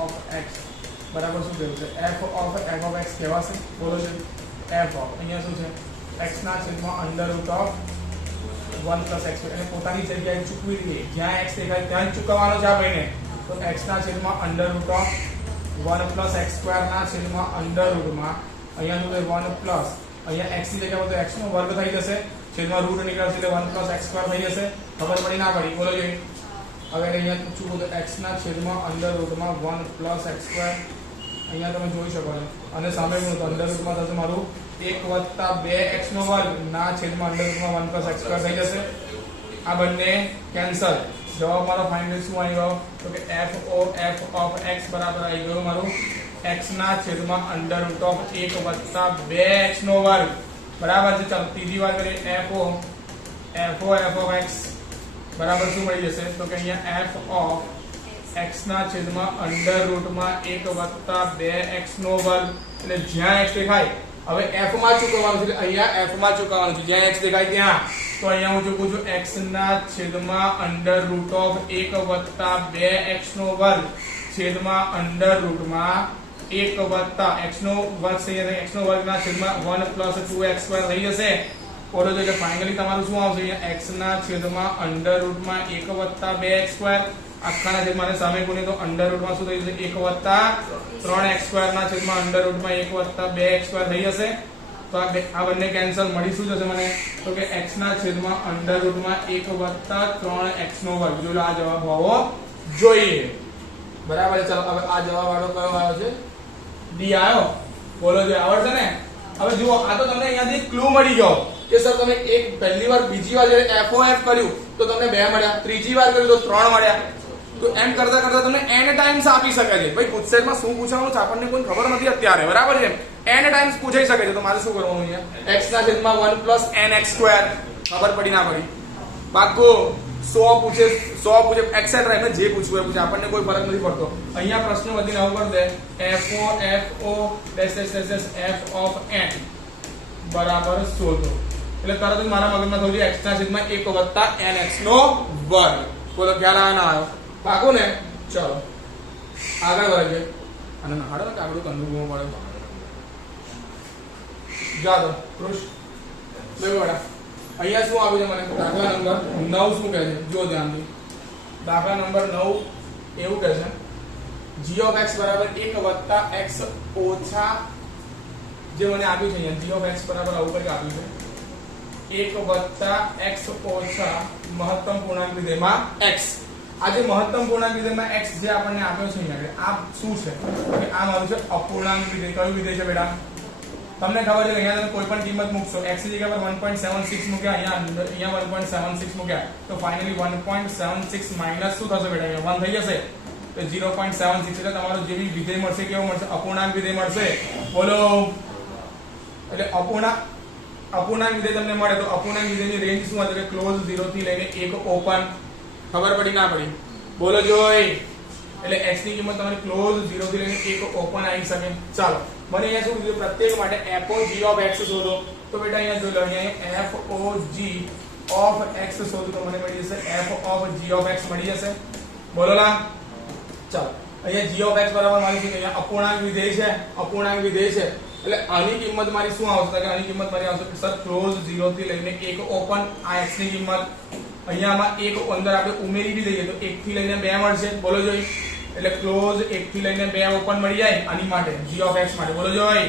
of x બરાબર શું થયું છે f of x કહેવાશે બોલો છે f of અહીંયા શું છે x ના છેદમાં under root of 1 plus x એટલે પોતાની જગ્યાએ ચૂકવી દઈએ જ્યાં x દેખાય ત્યાં જ ચૂકવવાનો છે આ ભાઈને તો x ના છેદમાં under root of 1 plus x square ના છેદમાં under root માં અહીંયા શું થાય 1 plus અહીંયા x ની જગ્યાએ તો x નો વર્ગ થઈ જશે છેદમાં રૂટ નીકળશે એટલે 1 plus x square થઈ જશે ખબર પડી ના પડી બોલો જોઈએ હવે અહીંયા પૂછું તો x ના છેદમાં અંડર રૂટમાં 1 પ્લસ x2 અહીંયા તમે જોઈ શકો છો અને સામે ગુણો તો અંડર રૂટમાં થશે મારું 1 વત્તા 2x નો વર્ગ ના છેદમાં અંડર રૂટમાં 1 પ્લસ x2 થઈ જશે આ બંને કેન્સલ જવાબ મારો ફાઇનલી શું આવી ગયો તો કે f of x બરાબર આવી ગયો મારું x ના છેદમાં અંડર રૂટ ઓફ 1 વત્તા 2x નો વર્ગ બરાબર છે ચાલો ત્રીજી વાર કરીએ f of x બરાબર શું મળી જશે તો કે અહીંયા f of x ના છેદમાં અંડર રૂટમાં 1 વત્તા 2x નો વર્ગ એટલે જ્યાં x દેખાય હવે f માં ચૂકવવાનું છે અહીંયા f માં ચૂકવવાનું છે જ્યાં x દેખાય ત્યાં તો અહીંયા હું ચૂકું છું x ના છેદમાં અંડર રૂટ ઓફ 1 વત્તા 2x નો વર્ગ છેદમાં અંડર રૂટમાં 1 વત્તા x નો વર્ગ થઈ જશે x નો વર્ગ ના છેદમાં 1 પ્લસ 2x2 થઈ જશે બોલો તો એટલે ફાઇનલી તમારું શું આવશે અહીંયા x ના છેદમાં અંડર રૂટમાં 1 વત્તા 2x2 આખાના છેદમાં અને સામે ગુણીએ તો અંડર રૂટમાં શું થઈ જશે 1 વત્તા 3x2 ના છેદમાં અંડર રૂટમાં 1 વત્તા 2x2 થઈ જશે તો આ બંને કેન્સલ મળી શું જશે મને તો કે x ના છેદમાં અંડર રૂટમાં 1 વત્તા 3x નો વર્ગ જો આ જવાબ હોવો જોઈએ બરાબર છે ચાલો હવે આ જવાબ વાળો કયો આવ્યો છે ડી આવ્યો બોલો જે આવડશે ને હવે જુઓ આ તો તમને અહીંયાથી ક્લુ મળી ગયો કે સર તમે એક પહેલી વાર બીજી વાર જ્યારે FOF કર્યું તો તમને 2 મળ્યા ત્રીજી વાર કર્યું તો 3 મળ્યા તો એમ કરતા કરતા તમને n ટાઈમ્સ આપી શકે છે ભાઈ ક્વેશ્ચનમાં શું પૂછવાનું છે આપણને કોઈ ખબર નથી અત્યારે બરાબર છે n ટાઈમ્સ પૂછાઈ શકે છે તો મારે શું કરવાનું અહીંયા x ના છેદમાં 1 પ્લસ nx2 ખબર પડી ના પડી બાકો 100 પૂછે એક્સેટ્રા એટલે જે પૂછવું એ પૂછે આપણને કોઈ ફરક નથી પડતો અહીંયા પ્રશ્ન વધીને આવું કરી દે f of n બરાબર શોધો એટલે તરત જ મારા મગજમાં થયું છે x ના છેદમાં 1 વત્તા nx નો વર્ગ બોલો ખ્યાલ આવે ના આવ્યો પાકો ને ચલો આગળ વધીએ અને હાડો ને કાગડું કંદું પડે જા દો કૃષ લે બેટા અહીંયા શું આવ્યું છે મને દાખલા નંબર 9 શું કહે છે જો ધ્યાનથી દાખલા નંબર 9 એવું કહે છે g of x બરાબર 1 વત્તા x ઓછા જે મને આપ્યું છે અહીંયા g of x બરાબર આવું કંઈક આપ્યું છે 1 વત્તા x ઓછા મહત્તમ પૂર્ણાંક વિધેયમાં x આ જે મહત્તમ પૂર્ણાંક વિધેયમાં x જે આપણને આપ્યો છે અહીંયા આ શું છે કે આ મારું છે અપૂર્ણાંક વિધેય કયું વિધેય છે બેટા તમને ખબર છે કે અહીંયા તમે કોઈ પણ કિંમત મૂકશો x ની જગ્યા પર 1.76 મૂક્યા અહીંયા 1.76 મૂક્યા તો ફાઇનલી 1.76 માઈનસ શું થશે બેટા અહીંયા 1 થઈ જશે તો 0.76 એટલે તમારો જે બી વિધેય મળશે કેવો મળશે અપૂર્ણાંક વિધેય મળશે બોલો એટલે અપૂર્ણાંક વિધેય તમને મળે તો અપૂર્ણાંક વિધેયની રેન્જ શું હશે કે ક્લોઝ 0 થી લઈને 1 ઓપન ખબર પડી ના પડી બોલો જોઈ એટલે x ની કિંમત તમારી ક્લોઝ 0 થી લઈને 1 ઓપન આવી શકે ચાલો મને અહીંયા શું કીધું પ્રત્યેક માટે f of x શોધો તો બેટા અહીંયા જોઈ લો અહીંયા f of x શોધો તો મને મળી જશે f of x મળી જશે બોલો ના ચાલો અહીંયા g of x બરાબર મારી શું અહીંયા અપૂર્ણાંક વિધેય છે એટલે આની કિંમત મારી શું આવશે કે આની કિંમત મારી આવશે સર ક્લોઝ 0 થી લઈને 1 ઓપન આ x ની કિંમત અહીંયામાં એક અંદર આપણે ઉમેરી બી દઈએ તો 1 થી લઈને 2 મળશે બોલો જોઈ એટલે ક્લોઝ 1 થી લઈને 2 ઓપન મળી જાય આની માટે g of x માટે બોલો જોઈ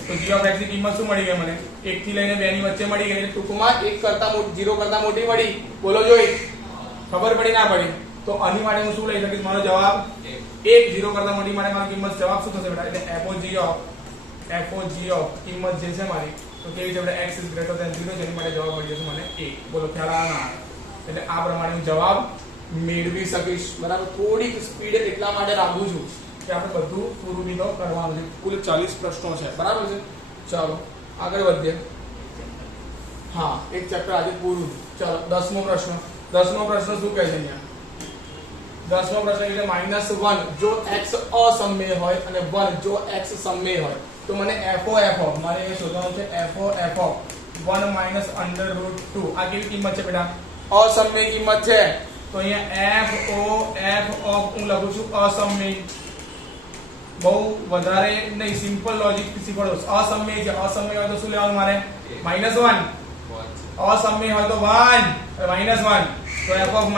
તો g of x ની કિંમત શું મળી ગઈ મને 1 થી લઈને 2 ની વચ્ચે મળી ગઈ એટલે ટૂંકમાં 1 કરતા મોટી 0 કરતા મોટી મળી બોલો જોઈ ખબર પડી ના પડી તો આની માટે હું શું લઈ શકીશ મારો જવાબ 1 0 કરતા મોટી માટે મારો કિંમત જવાબ શું થશે બેટા એટલે f of કિંમત જે છે મારી તો કેવી છે બેટા x is greater than 0 જેની માટે જવાબ મળી જશે મને 1 બોલો ખ્યાલ આવે ના એટલે આ પ્રમાણે હું જવાબ મેળવી શકીશ બરાબર થોડીક સ્પીડ એટલા માટે રાખું છું કે આપણે બધું પૂરું બી તો કરવાનું છે કુલ 40 પ્રશ્નો છે બરાબર છે ચાલો આગળ વધીએ હા એક ચેપ્ટર આજે પૂરું ચાલો 10મો પ્રશ્ન શું કહે છે અહીંયા 10મો પ્રશ્ન એટલે -1 જો x અસમમેય હોય અને 1 જો x સમમેય હોય તો મને f મારે એ શોધવાનું છે f 1 √2 આ કેવી કિંમત છે બેટા અસમમેય કિંમત છે તો અહીંયા f હું લખું છું અસમમેય બહુ વધારે નહીં સિમ્પલ લોજિક થી શીખવાડો અસમમેય છે અસમમેય હોય તો શું લેવાનું મારે -1 અસમમેય હોય તો 1 તો f of -1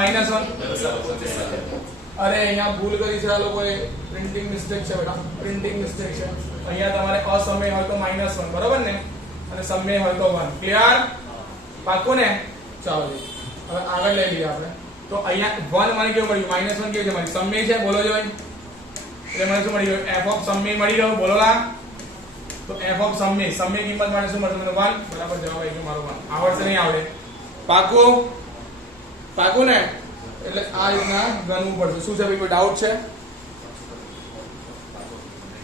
અરે અહીંયા ભૂલ કરી છે આ લોકોએ પ્રિન્ટિંગ મિસ્ટેક છે બેટા પ્રિન્ટિંગ મિસ્ટેક છે અહીંયા તમારે અસમય હોય તો -1 બરોબર ને અને સમય હોય તો 1 ક્લિયર પાક્કું ને ચાલો હવે આગળ લઈ લઈએ આપણે તો અહીંયા 1 મને કેવું મળ્યું -1 કેવું છે મારી સમય છે બોલો જો એટલે મને શું મળી ગયું f ઓફ સમય મળી ગયું બોલો લા તો f ઓફ સમય કિંમત માટે શું મળશે મને 1 બરાબર જવાબ આવી ગયો મારો 1 આવડશે નહીં આવડે પાકું ને એટલે આ રીતના ગણવું પડશે શું છે ભાઈ કોઈ ડાઉટ છે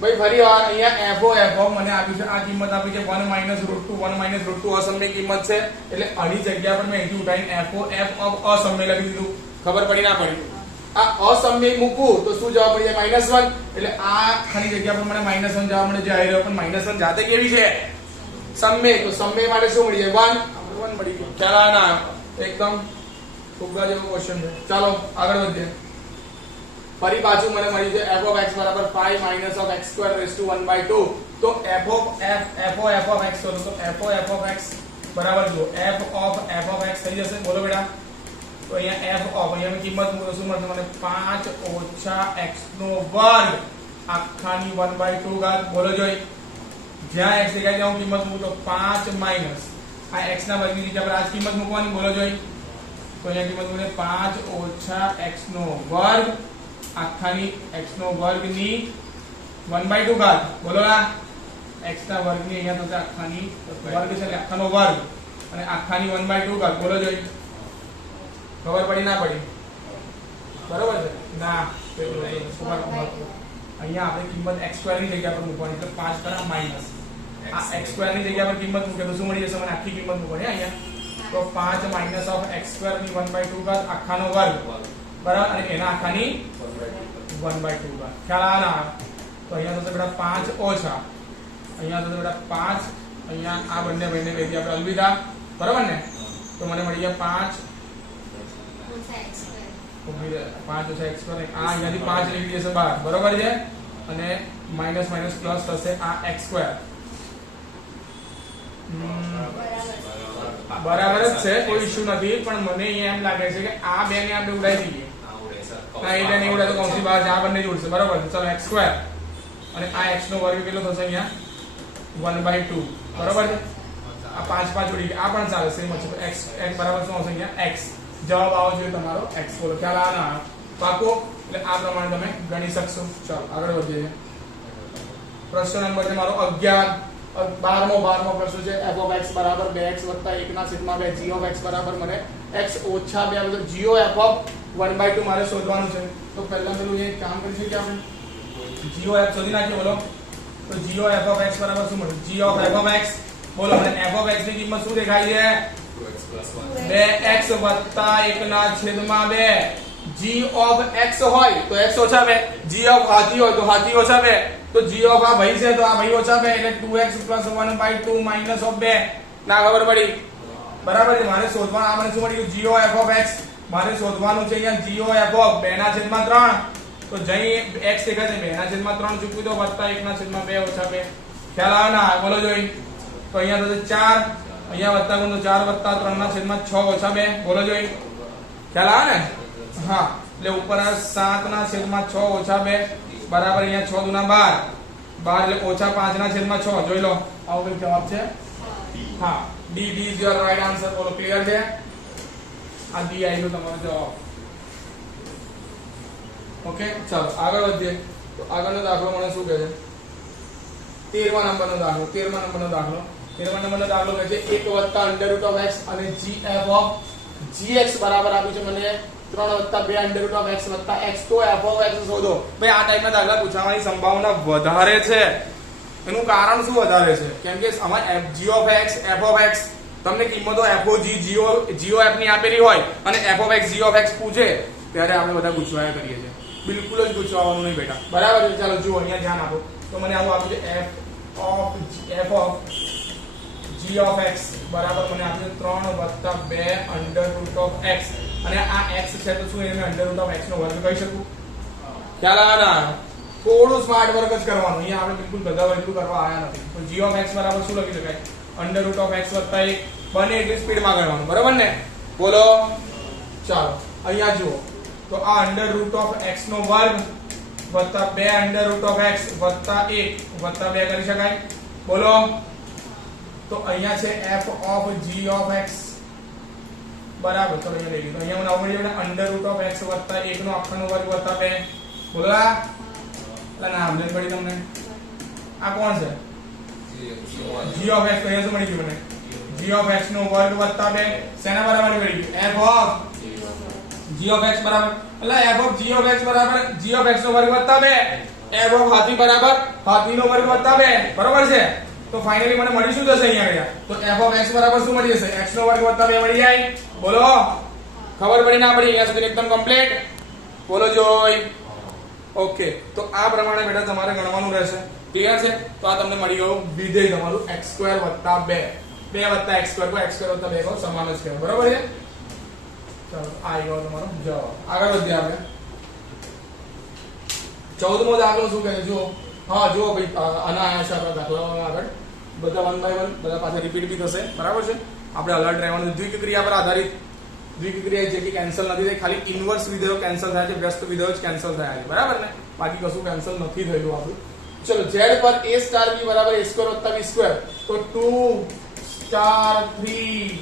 ભાઈ ફરી વાર અહીંયા f ઓફ મને આપ્યું છે આ કિંમત આપી છે 1 - √2 અસમય કિંમત છે એટલે આની જગ્યા પર મેં અહીંથી ઉઠાઈને f ઓફ અસમય લખી દીધું ખબર પડી ના પડી આ અસમય મૂકું તો શું જવાબ મળી જાય -1 એટલે આ ખાલી જગ્યા પર મને -1 જવાબ મળે જે આવી રહ્યો પણ -1 જાતે કેવી છે સમય તો સમય માટે શું મળી જાય 1 મળી ગયું ખ્યાલ ના એકદમ ફુગ્ગા જેવો ક્વેશ્ચન છે ચાલો આગળ વધીએ ફરી પાછું મને મળ્યું છે f of x બરાબર 5 minus of x square raised to 1/2 તો f of x તો f of x બરાબર જો f of x થઈ જશે બોલો બેટા તો અહીંયા f of અહીંયા મેં કિંમત મૂકો શું મળશે મને 5 ઓછા x નો વર્ગ આખાની 1/2 ઘાત બોલો જોઈ જ્યાં x દેખાય ત્યાં હું કિંમત મૂકું તો 5 માઈનસ આ x ના વર્ગની જગ્યા પર આ કિંમત મૂકવાની બોલો જોઈ તો અહીંયા કિંમત મૂકે 5 ઓછા x નો વર્ગ આખાની x નો વર્ગ ની 1/2 ઘાત બોલો ના x ના વર્ગ ની અહીંયા તો આખાની વર્ગ છે એટલે આખાનો વર્ગ અને આખાની 1/2 ઘાત બોલો જોઈ ખબર પડી ના પડી બરોબર છે ના અહીંયા આપણે કિંમત x2 ની જગ્યા પર મૂકવાની એટલે 5 કરા માઈનસ આ x2 ની જગ્યા પર કિંમત મૂકે તો શું મળી જશે મને આખી કિંમત મૂકવાની અહીંયા તો 5 માઈનસ ઓફ x2 ની 1/2 ઘાત આખાનો વર્ગ બરાબર અને એના આખાની 1/2 ઘાત ખ્યાલ આના તો અહીંયા તો બેટા 5 ઓછા અહીંયા તો બેટા 5 અહીંયા આ બંને કહી દઈએ આપણે અલવિદા બરાબર ને તો મને મળી ગયા 5 ઓછા x2 આ અહીંયાથી 5 લઈ જશે બહાર બરોબર છે અને માઈનસ માઈનસ પ્લસ થશે આ x2 બરાબર જ છે કોઈ ઇશ્યુ નથી પણ મને અહીંયા એમ લાગે છે કે આ બે ને આપણે ઉડાઈ દઈએ ના એટલે નહીં ઉડાય તો કૌંસી બહાર આ બંને જ ઉડશે બરાબર છે ચલો x2 અને આ x નો વર્ગ કેટલો થશે અહીંયા 1/2 બરાબર છે આ 5 ઉડી ગયા આ પણ ચાલે સેમ છે x બરાબર શું આવશે અહીંયા x જવાબ આવો જોઈએ તમારો x બોલો ખ્યાલ આના પાકો એટલે આ પ્રમાણે તમે ગણી શકશો ચાલો આગળ વધીએ પ્રશ્ન નંબર છે મારો 11 12મો પ્રશ્ન છે f of x બરાબર 2x 1/2 g of x બરાબર મને x ઓછા 2 મતલબ g of f of 1/2 મારે શોધવાનું છે તો પહેલા પેલું એક કામ કરીશું કે આપણે g of f શોધી નાખીએ બોલો તો g of f of x બરાબર શું મળે g of f of x બોલો મને f of x ની કિંમત શું દેખાય છે 2x વત્તા 1 ના છેદમાં 2 g of x હોય તો x ઓછા 2 g of હાથી હોય તો હાથી ઓછા 2 તો g of આ ભાઈ છે તો આ ભાઈ ઓછા 2 એટલે 2x 1/2 માઈનસ of 2 ના ખબર પડી બરાબર છે મારે શોધવાનું આ મને શું મળી ગયું g of f of x મારે શોધવાનું છે અહીંયા g of f of 2 ના છેદમાં 3 તો જઈ x દેખાય છે 2 ના છેદમાં 3 ચૂકવી દો વત્તા 1 ના છેદમાં 2 ઓછા 2 ખ્યાલ આવે ના બોલો જોઈ તો અહીંયા તો 4 અહીંયા વત્તા ગુણ 4 વત્તા 3 ના છેદમાં 6 ઓછા 2 બોલો જોઈ ખ્યાલ આવે ને હા એટલે ઉપર આ 7 ના છેદમાં 6 ઓછા 2 બરાબર અહીંયા 6 દુના 12 એટલે ઓછા 5 ના છેદમાં 6 જોઈ લો આવો કઈ જવાબ છે હા D is your right answer બોલો ક્લિયર છે આ D આઈનો તમારો જવાબ ઓકે ચાલો આગળ વધીએ તો આગળનો દાખલો મને શું કહે છે 13મા નંબરનો દાખલો 13મા નંબરનો દાખલો કહે છે 1 વત્તા √ of x અને gf of gx બરાબર આપ્યું છે મને 3 વત્તા 2 √ of x વત્તા x તો f of x શોધો ભાઈ આ ટાઈપના દાખલા પૂછવાની સંભાવના વધારે છે એનું કારણ શું વધારે છે કેમ કે અમાર g of x f of x તમને કિંમતો f o g g o f ની આપેલી હોય અને f of x g of x પૂછે ત્યારે આપણે બધા પૂછવાયા કરીએ છીએ બિલકુલ જ પૂછવાનું નહીં બેટા બરાબર છે ચાલો જુઓ અહીંયા ધ્યાન આપો તો મને આવું આપ્યું છે f of g of x બરાબર મને આપ્યું 3 વત્તા 2 √ of x અને આ x છે તો શું એને √ of x નો વર્ગ કહી શકું ખ્યાલ આવે ના થોડું સ્માર્ટ વર્ક જ કરવાનું અહીંયા આપણે બિલકુલ બધા વર્ગું કરવા આયા નથી તો g of x બરાબર શું લખી શકાય √ of x વત્તા 1 બને એટલી સ્પીડમાં ગણવાનું બરાબર ને બોલો ચાલો અહીંયા જુઓ તો આ √ of x નો વર્ગ વત્તા 2 √ of x વત્તા 1 વત્તા 2 કરી શકાય બોલો તો અહીંયા છે f of g of x બરાબર. ચલો અહીંયા લઈ લીધું. અહીંયા મને આવું મળી જાય અંડર રૂટ ઓફ x વત્તા 1 નો આખાનો વર્ગ વત્તા 2. બોલા એટલે ના સમજણ પડી તમને? આ કોણ છે? g of x. અહીંયા શું મળી ગયું મને? g ઓફ x નો વર્ગ વત્તા 2. શેના બરાબર મળી ગયું? f of g of x બરાબર એટલે f of g of x બરાબર g ઓફ x નો વર્ગ વત્તા 2. f ઓફ હાથી બરાબર હાથી નો વર્ગ વત્તા 2. બરાબર છે? તો ફાઇનલી મને મળી શું જશે અહીંયા તો f ઓફ x બરાબર શું મળી જશે? x નો વર્ગ વત્તા 2 મળી જાય. બોલો ખબર પડી ના પડી? અહીંયા સુધી એકદમ કમ્પ્લીટ. બોલો જોઈ. ઓકે તો આ પ્રમાણે બેટા તમારે ગણવાનું રહેશે. ક્લિયર છે? તો આ તમને મળી ગયું વિધેય તમારું x2 + 2 2 + x2 x2 + 2 કો સમાન જ કહેવાય. બરાબર છે? ચાલો આવી ગયો તમારો જવાબ. આગળ વધીએ આપણે. 14મો દાખલો શું કહે જુઓ. હા જુઓ ભાઈ આના આયા છે આપણા દાખલામાં આગળ બધા 1 બાય 1 બધા પાછા રિપીટ બી થશે. બરાબર છે? આપણે અલર્ટ રહેવાનું. દ્વિક ક્રિયા પર આધારિત દ્વિક ક્રિયા જે કે કેન્સલ નથી થઈ, ખાલી ઇન્વર્સ વિધેયો કેન્સલ થાય છે, વ્યસ્ત વિધેયો જ કેન્સલ થયા છે. બરાબર ને? બાકી કશું કેન્સલ નથી થયું આપણું. ચલો z પર a સ્ટાર b બરાબર a સ્ક્વેર વત્તા b સ્ક્વેર તો 2 સ્ટાર 3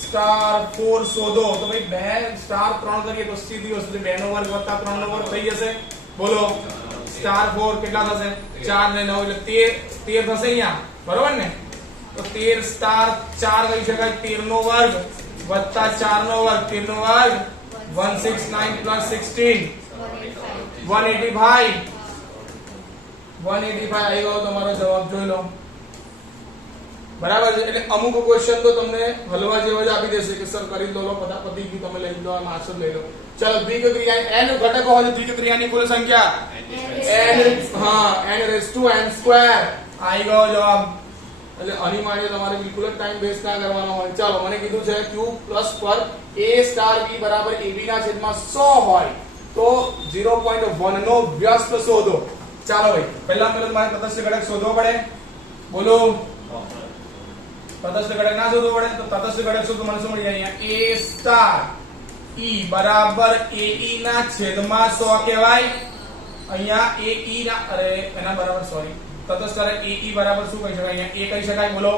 સ્ટાર 4 શોધો. તો ભાઈ 2 સ્ટાર 3 કરીએ તો સીધી વસ્તુ છે 2 નો વર્ગ વત્તા 3 નો વર્ગ થઈ જશે. બોલો સ્ટાર 4 કેટલા થશે? 4 ને 9 એટલે 13 થશે અહીંયા. બરોબર ને? તો 13 સ્ટાર 4 કહી શકાય 13 નો વર્ગ વત્તા 4 નો વર્ગ 13 નો વર્ગ 169 + 16 185 આવી ગયો તમારો જવાબ. જોઈ લો. બરાબર છે? એટલે અમુક ક્વેશ્ચન તો તમને હલવા જેવો જ આપી દેશે કે સર કરી લો પતિ ગયું તમે લઈ લો માર્ક્સ લઈ લો. ચલો દ્વિક ક્રિયા n ઘટકો હોય દ્વિક ક્રિયાની કુલ સંખ્યા n n² આવી ગયો જવાબ. એટલે આની માટે તમારે બિલકુલ જ ટાઈમ વેસ્ટ ના કરવાનો હોય. ચાલો મને કીધું છે q પ્લસ પર a સ્ટાર b બરાબર ab ના છેદમાં 100 હોય તો 0.1 નો વ્યસ્ત શોધો. ચાલો ભાઈ પહેલા તમારે તટસ્થ ઘટક શોધવો પડે. બોલો તટસ્થ ઘટક ના શોધવો પડે તો તટસ્થ ઘટક શોધો. મને શું મળી જાય અહીંયા a સ્ટાર e બરાબર ae ના છેદમાં 100 કહેવાય. અહીંયા ae ના અરે એના બરાબર સોરી તટસ્થ ઘટક ae બરાબર શું કહી શકાય? અહીંયા a કહી શકાય. બોલો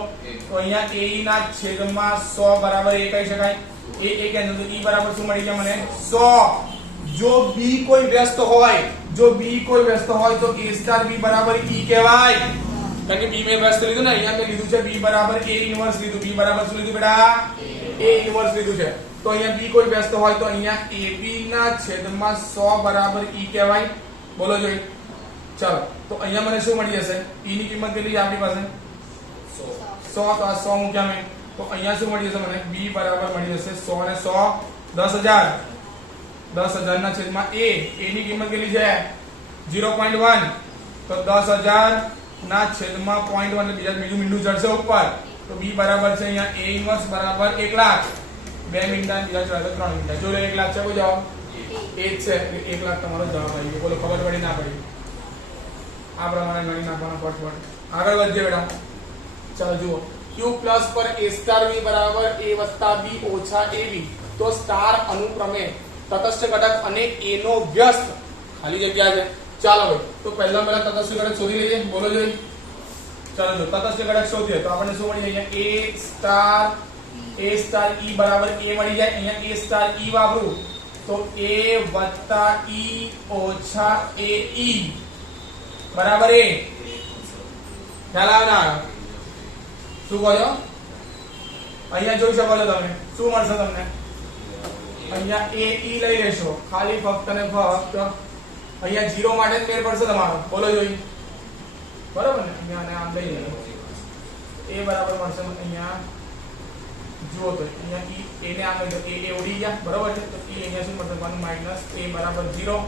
તો અહીંયા ae ના છેદમાં 100 બરાબર a કહી શકાય. a કેન્સલ તો e બરાબર શું મળી ગયા મને? 100. જો b કોઈ વ્યસ્ત હોય તો a સ્ટાર b બરાબર e કહેવાય. કારણ કે b મેં વ્યસ્ત લીધું ને અહીંયા મેં લીધું છે b બરાબર a ઇન્વર્સ લીધું. b બરાબર શું લીધું બેટા? a ઇન્વર્સ લીધું છે. તો અહીંયા b કોઈ વ્યસ્ત હોય તો અહીંયા ab ના છેદમાં 100 બરાબર e કહેવાય. બોલો જોઈ. ચાલો તો અહીંયા મને શું મળી જશે? e ની કિંમત કેટલી છે આપણી પાસે? 100. તો આ 100 મૂક્યા મેં તો અહીંયા શું મળી જશે મને? b બરાબર મળી જશે 100 ને 100 10000 ના છેદમાં a ની કિંમત કેટલી છે? 0.1 તો 10000 ના છેદમાં 0.1 એટલે બીજું મીંડું ચડશે ઉપર તો b બરાબર છે અહીંયા a ઇન્વર્સ બરાબર 1 લાખ. 2 મીંડા બીજા ચડે 3 મીંડા. જો 1 લાખ છે કોઈ જવાબ? એ જ છે. 1 લાખ તમારો જવાબ આવી ગયો. બોલો ખબર પડી ના પડી? આ પ્રમાણે ગણી નાખવાનો ફટફટ. આગળ વધીએ બેટા. ચાલો જુઓ q પ્લસ પર a સ્ટાર b બરાબર a વત્તા b ઓછા ab તો સ્ટાર અનુક્રમે તટસ્થ ઘટક અને a નો વ્યસ્ત ખાલી જગ્યા છે. ચાલો ભાઈ તો પહેલા તટસ્થ ઘટક શોધી લઈએ. બોલો જોઈ. ચાલો જો તટસ્થ ઘટક શોધીએ તો આપણને શું મળી જાય? a સ્ટાર e બરાબર a મળી જાય. અહીંયા a સ્ટાર e વાપરું તો a વત્તા e ઓછા ae બરાબર a. ખ્યાલ આવે ના? શું કહો છો? અહીંયા જોઈ શકો છો તમે શું મળશે તમને? અહીંયા a e લઈ લેશો ખાલી ફક્ત ને ફક્ત અહીંયા 0 માટે જ મેળ પડશે તમારો. બોલો જોઈ. બરાબર ને? અહીંયા આમ લઈ લો a બરાબર મળશે અહીંયા જુઓ તો અહીંયા e ને આમ લઈ લો a ઉડી ગયા. બરાબર છે? તો e અહીંયા શું મળશે? 1 માઈનસ a બરાબર 0.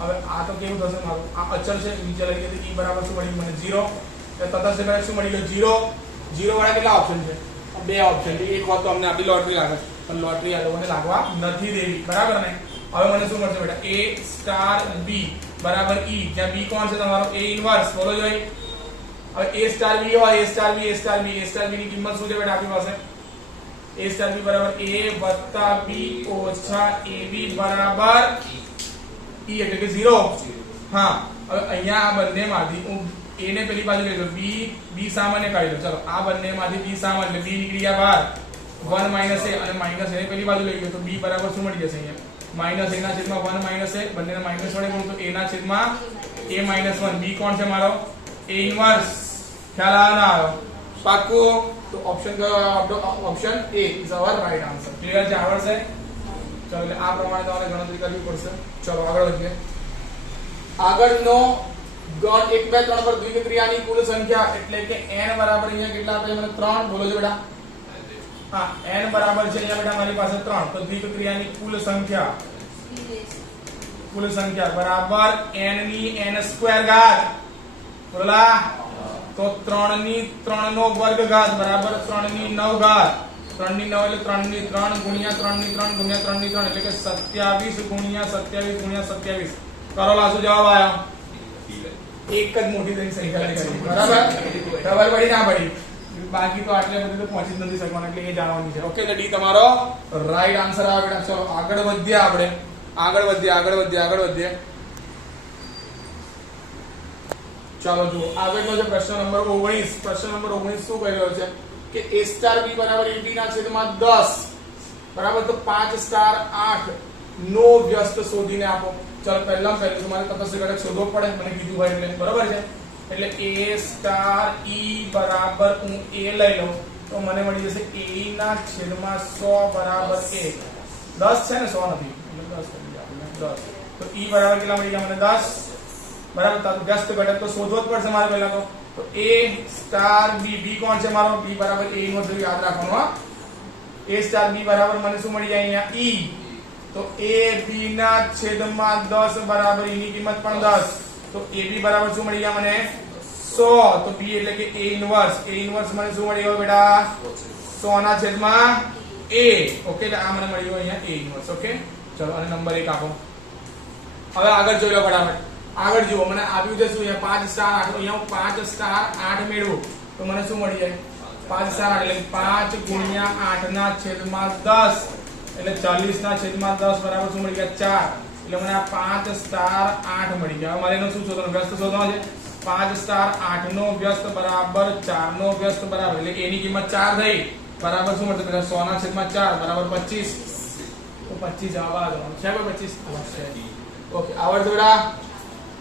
હવે આ તો કેવું થશે મારું? આ અચળ છે નીચે લઈ ગયો e બરાબર શું મળી મને? 0. તો તટસ્થ ઘટક શું મળી ગયો? 0 વાળા કેટલા ઓપ્શન છે? 2 ઓપ્શન છે. એક વાત તો અમને આપણી લોટરી લાગે પણ લોટરી આ લોકોને લાગવા નથી દેવી. બરાબર ને? હવે મને શું મળશે બેટા? a સ્ટાર b બરાબર e જ્યાં b કોણ છે તમારો? a inverse. બોલો જોઈ. હવે a સ્ટાર b હોય a સ્ટાર b ની કિંમત શું છે બેટા આપણી પાસે? a સ્ટાર b બરાબર a વત્તા b ઓછા ab બરાબર e એટલે કે 0. હા હવે અહીંયા આ બંનેમાંથી હું a ને પેલી બાજુ લઈ લો b સામાન્ય કાઢી લો. ચલો આ બંનેમાંથી b સામાન્ય એટલે b નીકળી ગયા બહાર 1 માઇનસ a અને માઇનસ a પેલી બાજુ લઈ ગયો તો b બરાબર શું મળી જશે અહીંયા માઇનસ a ના છેદમાં 1 માઇનસ a બંનેને માઇનસ વડે ગુણો તો a ના છેદમાં a માઇનસ 1 b કોણ છે મારો a ઇન્વર્સ ખ્યાલ આવે ના આવ્યો પાક્કું તો option option a is our right answer clear છે આવડશે ચલો એટલે આ પ્રમાણે તમારે ગણતરી કરવી પડશે ચલો આગળ વધીએ આગળનો ગણ 1 2 3 પર દ્વિવિક્રિયાની કુલ સંખ્યા એટલે કે n બરાબર અહીંયા કેટલા આપે મને 3 બોલો છો બેટા હા n બરાબર છે અહીંયા બેટા મારી પાસે 3 તો દ્વિવિક્રિયાની કુલ સંખ્યા બરાબર n ની n સ્ક્વેર ઘાત બોલા તો 3 ની 3 નો વર્ગ ઘાત બરાબર 3 ની 9 ઘાત 3 ની 9 એટલે 3 ની 3 ગુણ્યા 3 ની 3 ગુણ્યા 3 ની 3 એટલે કે 27 ગુણ્યા 27 ગુણ્યા 27 કરો લાસુ જવાબ આવ્યો એક જ મોટી તેની સંખ્યા કરી બરાબર ખબર પડી ના પડી બાકી તો આટલે બધું તો પહોંચી જ નથી શકવાનું એટલે એ જાણવાની છે ઓકે તો ડી તમારો રાઈટ આન્સર આવે બેટા ચલો આગળ વધીએ આપણે આગળ વધીએ ચાલો જો આગળનો જે પ્રશ્ન નંબર 19 શું કહી રહ્યો છે કે a સ્ટાર b બરાબર ab ના છેદમાં 10 બરાબર તો 5 સ્ટાર 8 નો વ્યસ્ત શોધીને આપો ચલો પહેલા તમારે તપાસ ઘટક શોધવો પડે મને કીધું હોય એટલે બરાબર છે એટલે a સ્ટાર e બરાબર હું a લઈ લઉં તો મને મળી જશે a ના છેદમાં 100 બરાબર 1 10 છે ને 100 નથી એટલે 10 કરી આપણે 10 તો e બરાબર કેટલા મળી ગયા મને 10 બરાબર તો વ્યસ્ત ઘટક તો શોધવો જ પડશે મારે પહેલા તો a સ્ટાર b b કોણ છે મારો b બરાબર a નો જો યાદ રાખવાનું હા a સ્ટાર b બરાબર મને શું મળી જાય અહીંયા e તો a b ના છેદમાં 10 બરાબર e ની કિંમત પણ 10 તો ab બરાબર શું મળી ગયા મને 100 તો b એટલે કે a ઇન્વર્સ મને શું મળી ગયો બેટા 100 ના છેદમાં a ઓકે એટલે આ મને મળી ગયો અહીંયા a ઇન્વર્સ ઓકે ચલો અને નંબર 1 આપો હવે આગળ જોઈ લો ફટાફટ આગળ જુઓ મને આપ્યું છે શું અહીંયા 5 સ્ટાર 8 અહીંયા હું 5 સ્ટાર 8 મેળવું તો મને શું મળી જાય 5 સ્ટાર 8 એટલે 5 ગુણ્યા 8 ના છેદમાં 10 એટલે 40 ના છેદમાં 10 બરાબર શું મળી ગયા 4 એટલે મને આ 5 સ્ટાર 8 મળી ગયા મારે એનો શું શોધવાનો વ્યસ્ત શોધવાનો છે 5 સ્ટાર 8 નો વ્યસ્ત બરાબર 4 નો વ્યસ્ત બરાબર એટલે a ની કિંમત 4 થઈ બરાબર શું મળશે પેલા 100 ના છેદમાં 4 બરાબર 25 તો 25 જવાબ આવવાનો છે કોઈ 25 ઓકે આવડતો બેટા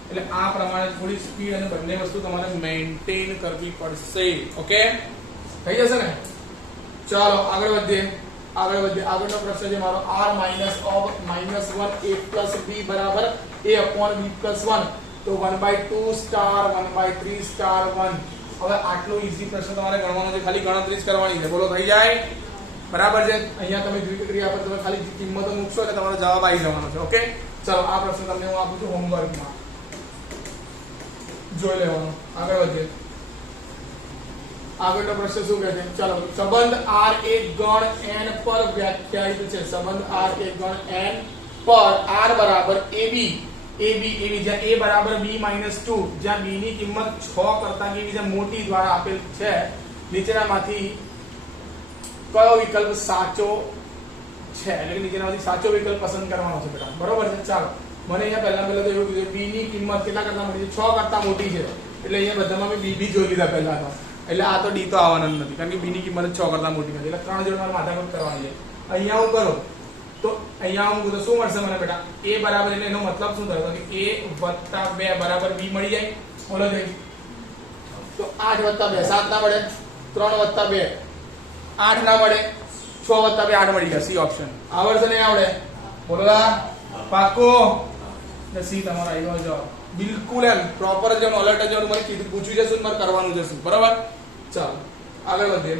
એટલે આ પ્રમાણે થોડી સ્પીડ અને બંને વસ્તુ તમારે મેન્ટેન કરવી પડશે ઓકે થઈ જશે ને ચાલો આગળ વધીએ આગળનો પ્રશ્ન છે મારો r -1 a + b બરાબર a/b + 1 તો 1/2 સ્ટાર 1/3 સ્ટાર 1 હવે આટલો ઈઝી પ્રશ્ન તમારે ગણવાનો છે ખાલી ગણતરી જ કરવાની છે બોલો થઈ જાય બરાબર છે અહીંયા તમે દ્વિવિક્રિયા પર તમે ખાલી કિંમતો મૂકશો એટલે તમારો જવાબ આવી જવાનો છે ઓકે ચલો આ પ્રશ્ન તમને હું આપું છું હોમવર્કમાં જોઈ લેવાનો આગળ વધીએ આગળનો પ્રશ્ન શું કહે છે ચલો સંબંધ r એક ગણ n પર વ્યાખ્યાયિત છે સંબંધ r એક ગણ n પર r બરાબર ab જ્યાં a બરાબર b - 2 જ્યાં b ની કિંમત 6 કરતા કેવી છે મોટી દ્વારા આપેલ છે નીચેનામાંથી કયો વિકલ્પ સાચો છે એટલે કે નીચેનામાંથી સાચો વિકલ્પ પસંદ કરવાનો છે બેટા બરોબર છે ચાલો મને અહીંયા પહેલા તો એવું કીધું b ની કિંમત કેટલા કરતા મોટી છે 6 કરતા મોટી છે એટલે અહીંયા બધામાં મેં b જોઈ લીધા પહેલા તો એટલે આ તો d તો આવવાનો નથી કારણ કે b ની કિંમત 6 કરતા મોટી નથી એટલે ત્રણ જોડ મારે માથાકૂટ કરવાની છે અહીંયા હું કરું તો અહીંયા હું તો શું મળશે મને બેટા a બરાબર એટલે એનો મતલબ શું થયો કે a + 2 બરાબર b મળી જાય બોલો જઈ તો 8 + 2 7 ના મળે 3 + 2 8 ના મળે 6 + 2 8 મળી ગયા સી ઓપ્શન આવડશે નહીં આવડે બોલોલા પાકો ને સી તમારો આવ્યો જવાબ બિલકુલ એમ પ્રોપર જે નોલેજ જે મને કીધું પૂછ્યું છે શું મારે કરવાનું છે શું બરાબર ચાલો આગળ વધીએ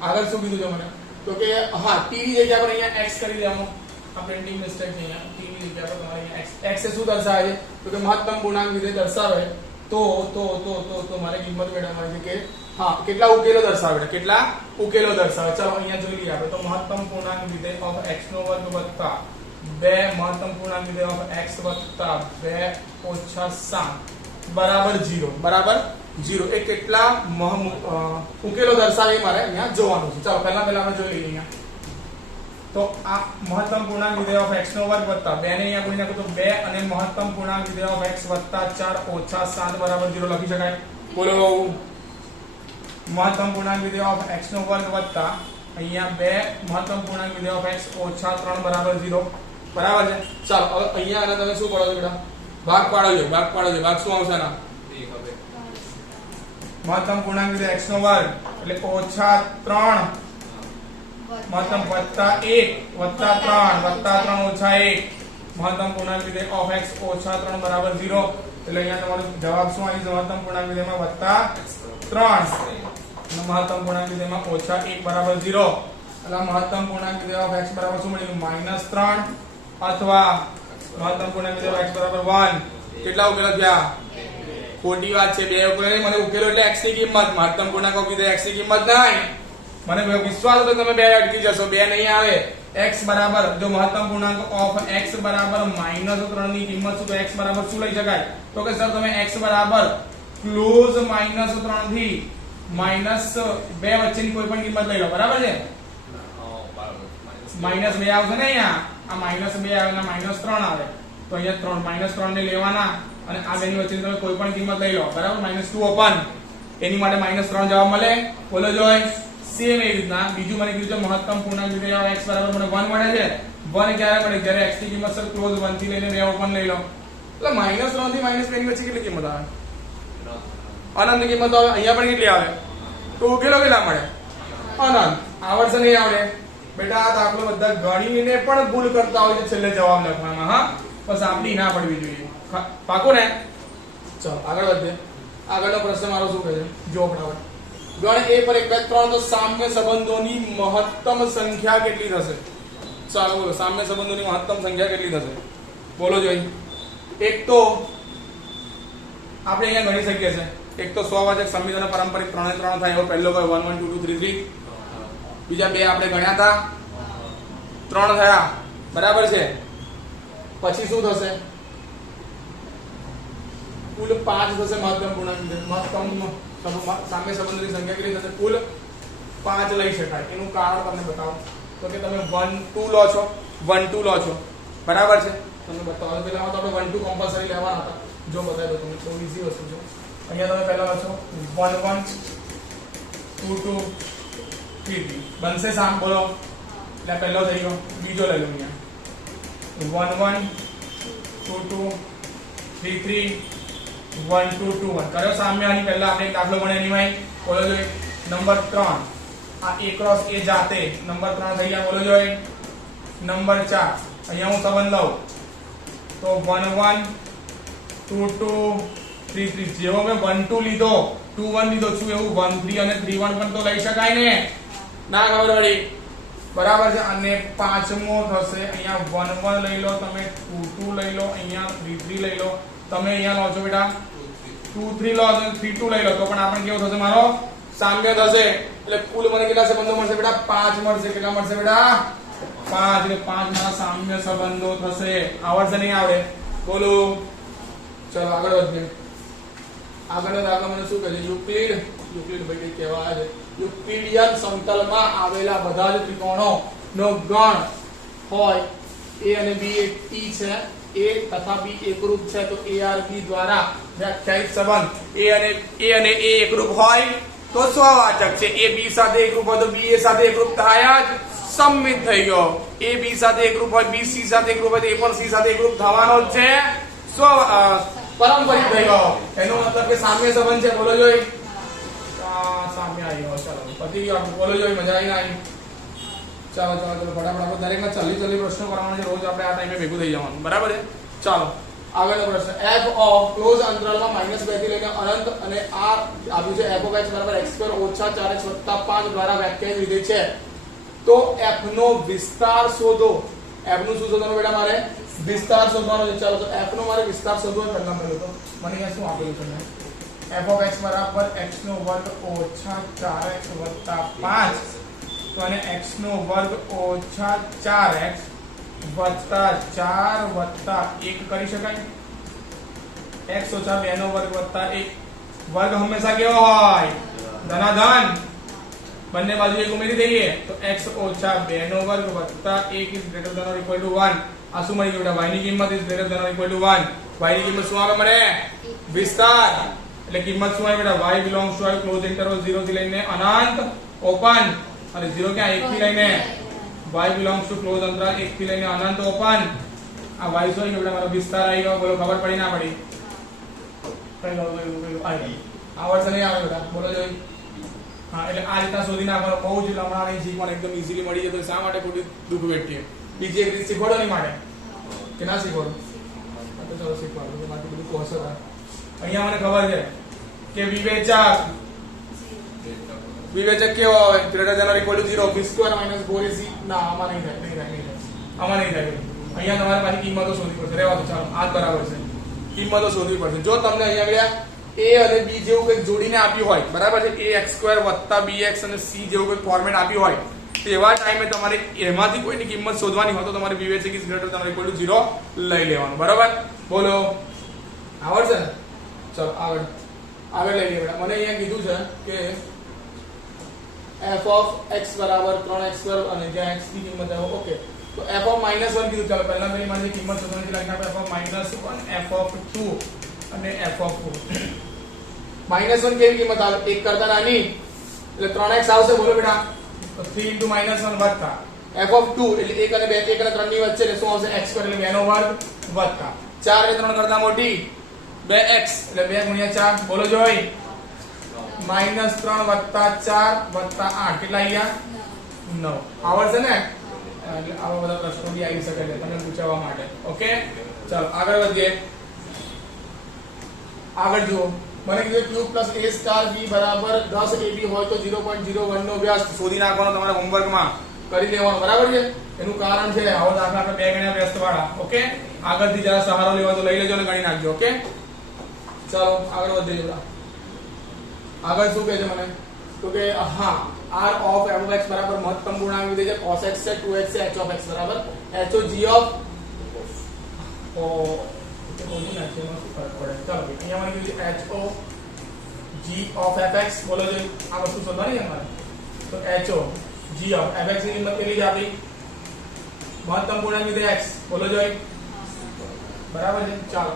આગળ શું કીધું છે મને તો કે હા t ની જગ્યા પર અહીંયા x કરી દેવાનું આ પ્રિન્ટિંગ મિસ્ટેક છે અહીંયા t ની જગ્યા પર તમારે અહીંયા x એ શું દર્શાવે છે તો કે મહત્તમ પૂર્ણાંક વિધેય દર્શાવે તો મારે કિંમત મેળવવાની છે કે હા કેટલા ઉકેલો દર્શાવે કેટલા ઉકેલો દર્શાવે ચાલો અહીંયા જોઈ લઈએ આપણે તો મહત્તમ પૂર્ણાંક વિધેય ઓફ x નો વર્ગ વત્તા 2 મહત્તમ પૂર્ણાંક વિધેય ઓફ x વત્તા 2 ઓછા 7 બરાબર 0 એ કેટલા ઉકેલો દર્શાવે મારે અહીંયા જોવાનું છે ચાલો પહેલા આપણે જોઈ લઈએ અહીંયા તો આ મહત્તમ પૂર્ણાંક વિધેય ઓફ x નો વર્ગ વત્તા 2 ને અહીંયા ગુણી નાખો તો 2 અને મહત્તમ પૂર્ણાંક વિધેય ઓફ x વત્તા 4 ઓછા 7 બરાબર 0 લખી શકાય બોલો મહત્તમ પૂર્ણાંક વિધેય ઓફ x નો વર્ગ વત્તા અહીંયા બે મહત્તમ પૂર્ણાંક વિધેય ઓફ x ઓછા 3 બરાબર 0 બરાબર છે. ચાલો હવે અહીંયા આને તમે શું પાડો છો બેટા? ભાગ પાડો છો. ભાગ શું આવશે આના? મહત્તમ પૂર્ણાંક વિધેય x નો વર્ગ એટલે ઓછા 3 મહત્તમ વત્તા 1 વત્તા 3 વત્તા 3 ઓછા 1 મહત્તમ પૂર્ણાંક વિધેય ઓફ x ઓછા 3 બરાબર 0. એટલે અહીંયા તમારો જવાબ શું આવી છે? મહત્તમ પૂર્ણાંક વિધેયમાં વત્તા 3 અને મહત્તમ પૂર્ણાંક વિધેયમાં ઓછા 1 બરાબર 0. એટલે મહત્તમ પૂર્ણાંક વિધેય ઓફ x બરાબર શું મળ્યું? -3 અથવા મહત્તમ પૂર્ણાંક વિધેય ઓફ x બરાબર 1. કેટલા ઉકેલો થયા? ખોટી વાત છે. બે ઉકેલો નહીં. મને ઉકેલો એટલે x ની કિંમત. મહત્તમ પૂર્ણાંક ઓફ વિધેય x ની કિંમત નહીં. મને વિશ્વાસ હતો તમે બે અટકી જશો. બે નહીં આવે. x બરાબર જો મહત્તમ પૂર્ણાંક ઓફ x બરાબર -3 ની કિંમત શું? તો x બરાબર શું લઈ શકાય? તો કે સર તમે x બરાબર ક્લોઝ -3 થી -2 વચ્ચેની કોઈ પણ કિંમત લઈ લો. બરાબર છે? -2 આવશે ને અહીંયા. આ -2 આવે ને -3 આવે તો અહીંયા 3 ને લેવાના અને આ બેની વચ્ચે તમે કોઈ પણ કિંમત લઈ લો. બરાબર? -2 ઓપન એની માટે -3 જવાબ મળે. બોલો જોય. સેમ એ રીતના બીજું મને કીધું છે મહત્તમ પૂર્ણાંક વિધેય x બરાબર મને 1 મળે છે. 1 ક્યારે મળે? જ્યારે x ની કિંમત સર ક્લોઝ 1 થી લઈને 2 ઓપન લઈ લો. એટલે -3 થી -2 ની વચ્ચે કેટલી કિંમત આવે? અનંત ની કિંમત આવે. અહીંયા પણ કેટલી આવે? તો ઉકેલો કેટલા મળે? અનંત. આવડશે નહીં આવડે બેટા? આ દાખલો બધા ગણીને પણ ભૂલ કરતા હોય છે છેલ્લે જવાબ લખવામાં. હા, બસ આપણી ના પડવી જોઈએ. પાકો ને? ચલો આગળ વધીએ. આગળનો પ્રશ્ન મારો શું કહે છે? જો ફટાફટ. ગણ a પર 1 2 3 તો સામ્ય સંબંધોની મહત્તમ સંખ્યા કેટલી થશે? ચાલો બોલો. સામ્ય સંબંધોની મહત્તમ સંખ્યા કેટલી થશે? બોલો જોઈ. એક તો આપણે અહીંયા ગણી શકીએ છે. એક તો સ્વવાચક સંમિત અને પારંપરિક 3 3 થાય એવો પહેલો કયો? 1 1 2 2 3 3. બીજા બે આપણે ગણ્યા હતા 3 થયા. બરાબર છે? પછી શું થશે? કુલ 5 થશે. મહત્તમ પૂર્ણાંક મહત્તમ સામ્ય સંબંધોની સંખ્યા કેટલી થશે? કુલ 5 લઈ શકાય. એનું કારણ તમને બતાવો. તો કે તમે 1 2 લો છો. 1 2 લો છો. બરાબર છે? તમને બતાવો. પહેલામાં તો આપણે 1 2 કમ્પલસરી લેવાના હતા. જો બતાવી દો તમને. તો ઈઝી વસ્તુ છે. અહીંયા તમે પહેલા લો છો 1 1 2 2 3 3. બનશે સામ? બોલો. એટલે પહેલો થઈ ગયો. બીજો લઈ લો. અહીંયા 1 1 2 2 3 3 1 2 2 1 કર્યો સામ્ય. આની પહેલા આપણે એક દાખલો ગણ્યો એની માં. બોલો જોઈ. નંબર 3 આ a ક્રોસ a જાતે નંબર 3 થઈ ગયા. બોલો જોઈ. નંબર 4 અહીંયા હું સંબંધ લઉં તો 1 1 2 2 3 3. જેવો મેં 1 2 લીધો 2 1 લીધો છું એવું 1 3 અને 3 1 પણ તો લઈ શકાય ને? ના ખબર પડી? બરાબર છે? અને પાંચમો થશે અહીંયા 1 1 લઈ લો તમે, 2 2 લઈ લો, અહીંયા 3 3 લઈ લો. તમે અહીંયા લો છો બેટા 2 3 લો અને 3 2 લઈ લો તો પણ આપણે કેવો થશે? મારો સામ્ય થશે. એટલે કુલ મને કેટલા સંબંધો મળશે બેટા? 5 મળશે. કેટલા મળશે બેટા? 5. એટલે 5 મારા સામ્ય સંબંધો થશે. આવડશે નહીં આવડે? બોલો. ચલો આગળ વધીએ. આગળનો દાખલો મને શું કહે છે? યુક્લિડ ભાઈ કઈ કહેવાય છે? યુક્લિડિયન સમતલમાં આવેલા બધા જ ત્રિકોણો નો ગણ હોય. a અને b એ t છે. a તથા b એકરૂપ છે તો arb દ્વારા વ્યાખ્યાયિત સંબંધ a અને a એકરૂપ હોય તો સ્વવાચક છે. a b સાથે એકરૂપ હોય તો b a સાથે એકરૂપ થાય જ સંમિત થઈ ગયો. a b સાથે એકરૂપ હોય, b c સાથે એકરૂપ હોય તો a પણ c સાથે એકરૂપ થવાનો જ છે. પારંપરિક થઈ ગયો. એનો મતલબ કે સામ્ય સંબંધ છે. બોલો જોઈ. સામ્ય આવ્યો. ચાલો પતી ગયો. બોલો જોઈ. મજા આવી ના આવી? ચાલો ફટાફટ આપણે દરેકમાં 40 પ્રશ્નો કરવાના છે. રોજ આપણે આ ટાઈમે ભેગું થઈ જવાનું. બરાબર છે? ચાલો આગળનો પ્રશ્ન. f ઓફ ક્લોઝ અંતરાલમાં -2 થી લઈને અનંત અને આ આપ્યું છે f ઓફ x બરાબર x2 ઓછા 4x વત્તા 5 દ્વારા વ્યાખ્યાયિત વિધેય છે. તો f નો વિસ્તાર શોધો. f નું શું શોધવાનું બેટા? મારે વિસ્તાર શોધવાનો છે. ચાલો તો f નો મારે વિસ્તાર શોધવો છે. પહેલા મેં તો મને અહીંયા શું આપેલું છે? f ઓફ x બરાબર x નો વર્ગ ઓછા 4x વત્તા 5. તો આને x નો વર્ગ ઓછા 4x વત્તા 4 વત્તા 1 કરી શકાય. x ઓછા 2 નો વર્ગ વત્તા 1. વર્ગ હંમેશા કેવો હોય? ધનાધન. બંને બાજુ એક ઉમેરી દઈએ તો x ઓછા 2 નો વર્ગ વત્તા 1 is greater than or equal to 1. આ શું મળી ગયું બેટા? y ની કિંમત is greater than or equal to 1. y ની કિંમત શું આવે મને? વિસ્તાર. એટલે કિંમત શું આવે બેટા? y belongs to close interval 0 થી લઈને અનંત ઓપન. અને 0 ક્યાં 1 થી લઈને y belongs to close અંતરાલ 1 થી લઈને અનંત ઓપન આ y સોરી એટલે મારો વિસ્તાર આવી ગયો બોલો ખબર પડી ના પડી કઈ લો આવી આવડશે નહીં આવે બધા બોલો જોઈ હા એટલે આ રીતના શોધી નાખવાનો બહુ જ હમણાં નહીં શીખવાનું એકદમ ઈઝીલી મળી જતો શા માટે ખોટી દુઃખ વેઠીએ બીજી એક રીત શીખવાડો નહીં માટે કે ના શીખવાડો તો ચાલો શીખવાડો તો બાકી બધું કોર્સ હતા અહીંયા મને ખબર છે કે વિવેચક કેવો આવે greater than or equal to 0 b square minus 4ac ના આમાં નહીં થાય આમાં નહીં થાય અહીંયા તમારે પાછી કિંમતો શોધવી પડશે રહેવા દો ચાલો આ જ બરાબર છે કિંમતો શોધવી પડશે જો તમને અહીંયા ગયા a અને b જેવું કંઈક જોડીને આપ્યું હોય બરાબર છે ax2 bx અને c જેવું કંઈક ફોર્મેટ આપ્યું હોય તેવા ટાઈમે તમારે એમાંથી કોઈની કિંમત શોધવાની હોય તો તમારે વિવેચક is greater than or equal to 0 લઈ લેવાનું બરાબર બોલો આવડશે ને ચલો આગળ લઈ લઈએ મને અહીંયા કીધું છે કે f of x બરાબર 3x2 અને જ્યાં x ની કિંમત આવે ઓકે તો f of -1 કીધું ચાલો પહેલા મેરી મારી કિંમત શોધવાની લખી આપણે f of -1 f of 2 અને f of 4 -1 કેવી કિંમત આવે 1 કરતા નાની એટલે 3x આવશે બોલો બેટા તો 3 * -1 વત્તા f of 2 એટલે 1 અને 2 1 અને 3 ની વચ્ચે એટલે શું આવશે x2 એટલે 2 નો વર્ગ વત્તા 4 એટલે 3 કરતા મોટી 2x એટલે 2 * 4 બોલો જોઈ -3 + 4 + 8 કેટલા આવ્યા 9 આવડશે ને એટલે આવા બધા પ્રશ્નો બી આવી શકે છે તમને પૂછવા માટે ઓકે ચાલો આગળ વધીએ આગળ જુઓ મને કીધું q + a * b બરાબર 10 ab હોય તો 0.01 નો વ્યાસ શોધી નાખવાનો તમારા હોમવર્કમાં કરી દેવાનો બરાબર છે એનું કારણ છે આવો દાખલા આપણે 2 ગણ્યા વ્યસ્ત વાળા ઓકે આગળથી જરા સહારો લેવા તો લઈ લેજો અને ગણી નાખજો ઓકે ચાલો આગળ વધીએ આગળ શું કહે છે મને તો કે હા r of f of x બરાબર મહત્તમ પૂર્ણાંક વિધેય છે cos x છે 2x છે h of x બરાબર h of g of ઓ કે બોલું ના છે એમાં શું ફરક પડે ચાલો અહીંયા મને કીધું h of g of fx બોલો જો આ વસ્તુ શોધવાની છે અમારે તો h of g of fx ની કિંમત કેટલી છે આપણી મહત્તમ પૂર્ણાંક વિધેય x બોલો જો બરાબર છે ચાલો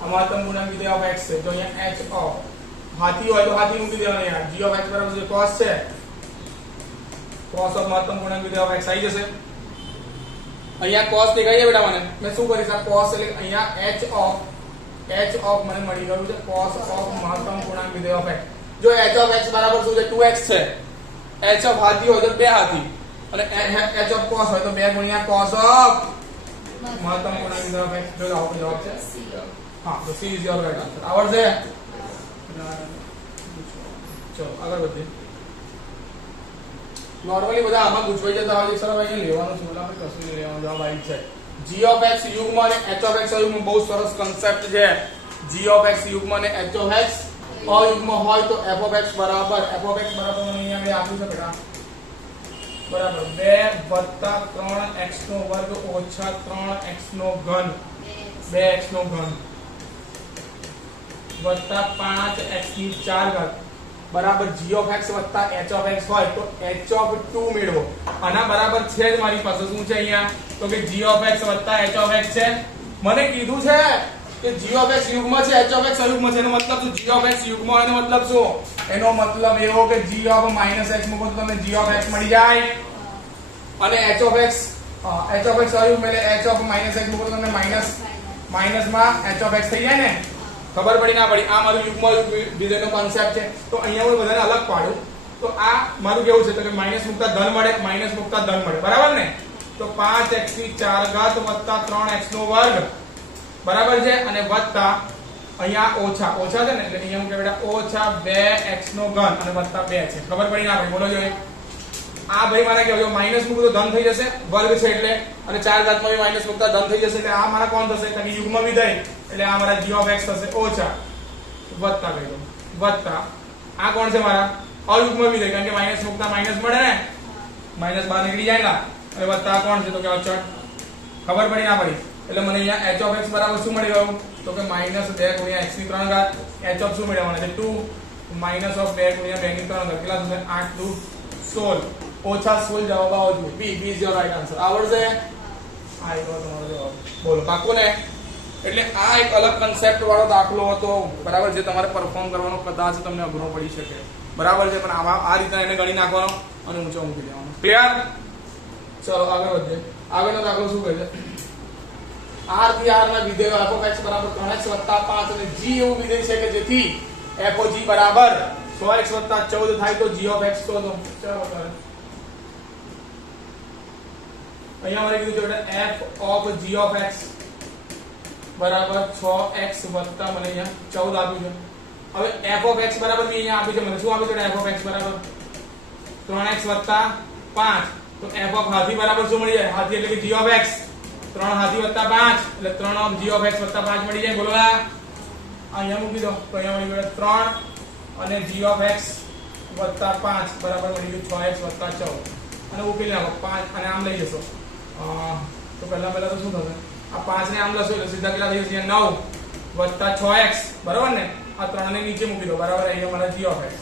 આ મહત્તમ પૂર્ણાંક વિધેય of x છે જો અહીંયા h of हाथी હોય તો हाथी મૂકી દેવાનો યાર g of x બરાબર છે cos છે cos of મહત્તમ પૂર્ણાંક વિધેય of x આવી જશે અહીંયા cos દેખાય છે બેટા મને મેં શું કરીશ આ cos એટલે અહીંયા h of મને મળી ગયું છે cos of મહત્તમ પૂર્ણાંક વિધેય of x જો h of x બરાબર શું છે 2x છે h of હાથી હોય તો 2 હાથી અને h of cos હોય તો 2 * cos of મહત્તમ પૂર્ણાંક વિધેય of x જો જવાબ છે હા તો c is your right answer આવડશે ચલો આગળ વધીએ નોર્મલી બધા આમાં પૂછવાઈ જતા હોય છે સર અહીંયા લેવાનું છે એટલે આપણે કશું નહીં લેવાનું જવાબ આવી છે g of x યુગ્મ અને h of x યુગ્મ બહુ સરસ કોન્સેપ્ટ છે g of x યુગ્મ અને h of x અયુગ્મ હોય તો f of x બરાબર મને અહીંયા મેં આપ્યું છે બેટા બરાબર 2 + 3x નો વર્ગ ઓછા 3x નો ઘન 2x નો ઘન વત્તા 5x ની 4 ઘાત બરાબર g of x વત્તા h of x હોય તો h of 2 મેળવો આના બરાબર છે જ મારી પાસે શું છે અહીંયા તો કે g of x વત્તા h of x છે મને કીધું છે કે g of x યુગ્મ છે h of x અયુગ્મ છે એનો મતલબ શું g of x યુગ્મ એનો મતલબ શું એનો મતલબ એવો કે g of -x મૂકો તો તમને g of x મળી જાય અને h of x અયુગ્મ એટલે h of -x મૂકો તો તમને માઈનસ માં h of x થઈ જાય ને ખબર પડી ના પડી આ મારું યુગ્મ વિધેયનો કોન્સેપ્ટ છે તો અહીંયા હું બધાને અલગ પાડું તો આ મારું કેવું છે તો કે માઈનસ મુકતા ધન મળે બરાબર ને તો 5x ની 4 ઘાત વત્તા 3x નો વર્ગ બરાબર છે અને વત્તા અહીંયા ઓછા છે ને એટલે અહીંયા હું કે બેટા ઓછા 2x નો ઘન અને વત્તા 2 છે ખબર પડી ના પડી બોલો જોઈએ આ ભાઈ મારે કેવું માઈનસ મૂકું તો ધન થઈ જશે વર્ગ છે એટલે અને 4 ઘાતમાં બી માઈનસ મૂકતા ધન થઈ જશે એટલે આ મારા કોણ થશે કારણ કે યુગ્મ વિધેય એટલે આ મારા g of x થશે ઓછા વત્તા કહી દો વત્તા આ કોણ છે મારા અયુગ્મ વિધેય કારણ કે માઈનસ મૂકતા માઈનસ મળે ને માઈનસ બહાર નીકળી જાય ને અને વત્તા કોણ છે તો કે અચળ ખબર પડી ના પડી એટલે મને અહીંયા h of x બરાબર શું મળી ગયું તો કે -2 * x ની 3 ઘાત h of શું મળ્યા મને 2 - of 2 * 2 ની 3 ઘાત કેટલા થશે 8 * 2 16 ઓછા 16 જવાબ આવો જોઈએ b is your right answer આવડશે આ એક તમારો જવાબ બોલો પાક્કું ને એટલે આ એક અલગ કન્સેપ્ટ વાળો દાખલો હતો બરાબર જે તમારે પરફોર્મ કરવાનો કદાચ તમને અઘરો પડી શકે બરાબર છે પણ આ રીતે એને ગણી નાખવાનો અને ઊંચો મૂકી દેવાનો. ક્લિયર? ચલો આગળ વધીએ. આગળનો દાખલો શું કહે છે? r થી r ના વિધેયો fx બરાબર 3x 5 અને g એવું વિધેય છે કે જેથી fog બરાબર 6x 14 થાય તો g of x શોધો. ચાલો કરે. અહીંયા મારે કીધું છે f of g of x બરાબર 6x વત્તા મને અહીંયા 14 આપ્યું છે. હવે f of x બરાબર બી અહીંયા આપ્યું છે મને. શું આપ્યું છે? f of x બરાબર 3x 5. તો f of હાથી બરાબર શું મળી જાય? હાથી એટલે કે g of x 3 હાથી 5 એટલે 3 of g of x 5 મળી જાય. બોલો આ અહીંયા મૂકી દો તો અહીંયા મળી ગયું 3 અને g of x 5 બરાબર મળી ગયું 6x 14 અને ઉકેલી નાખો 5 અને આમ લઈ જશો. તો પહેલા તો શું થશે? આ 5 ને આમ લખો એટલે સીધા કેટલા થઈ જશે? 9 6x બરાબર ને? આ 3 ને નીચે મૂકી દો બરાબર. અહીંયા મારા g of x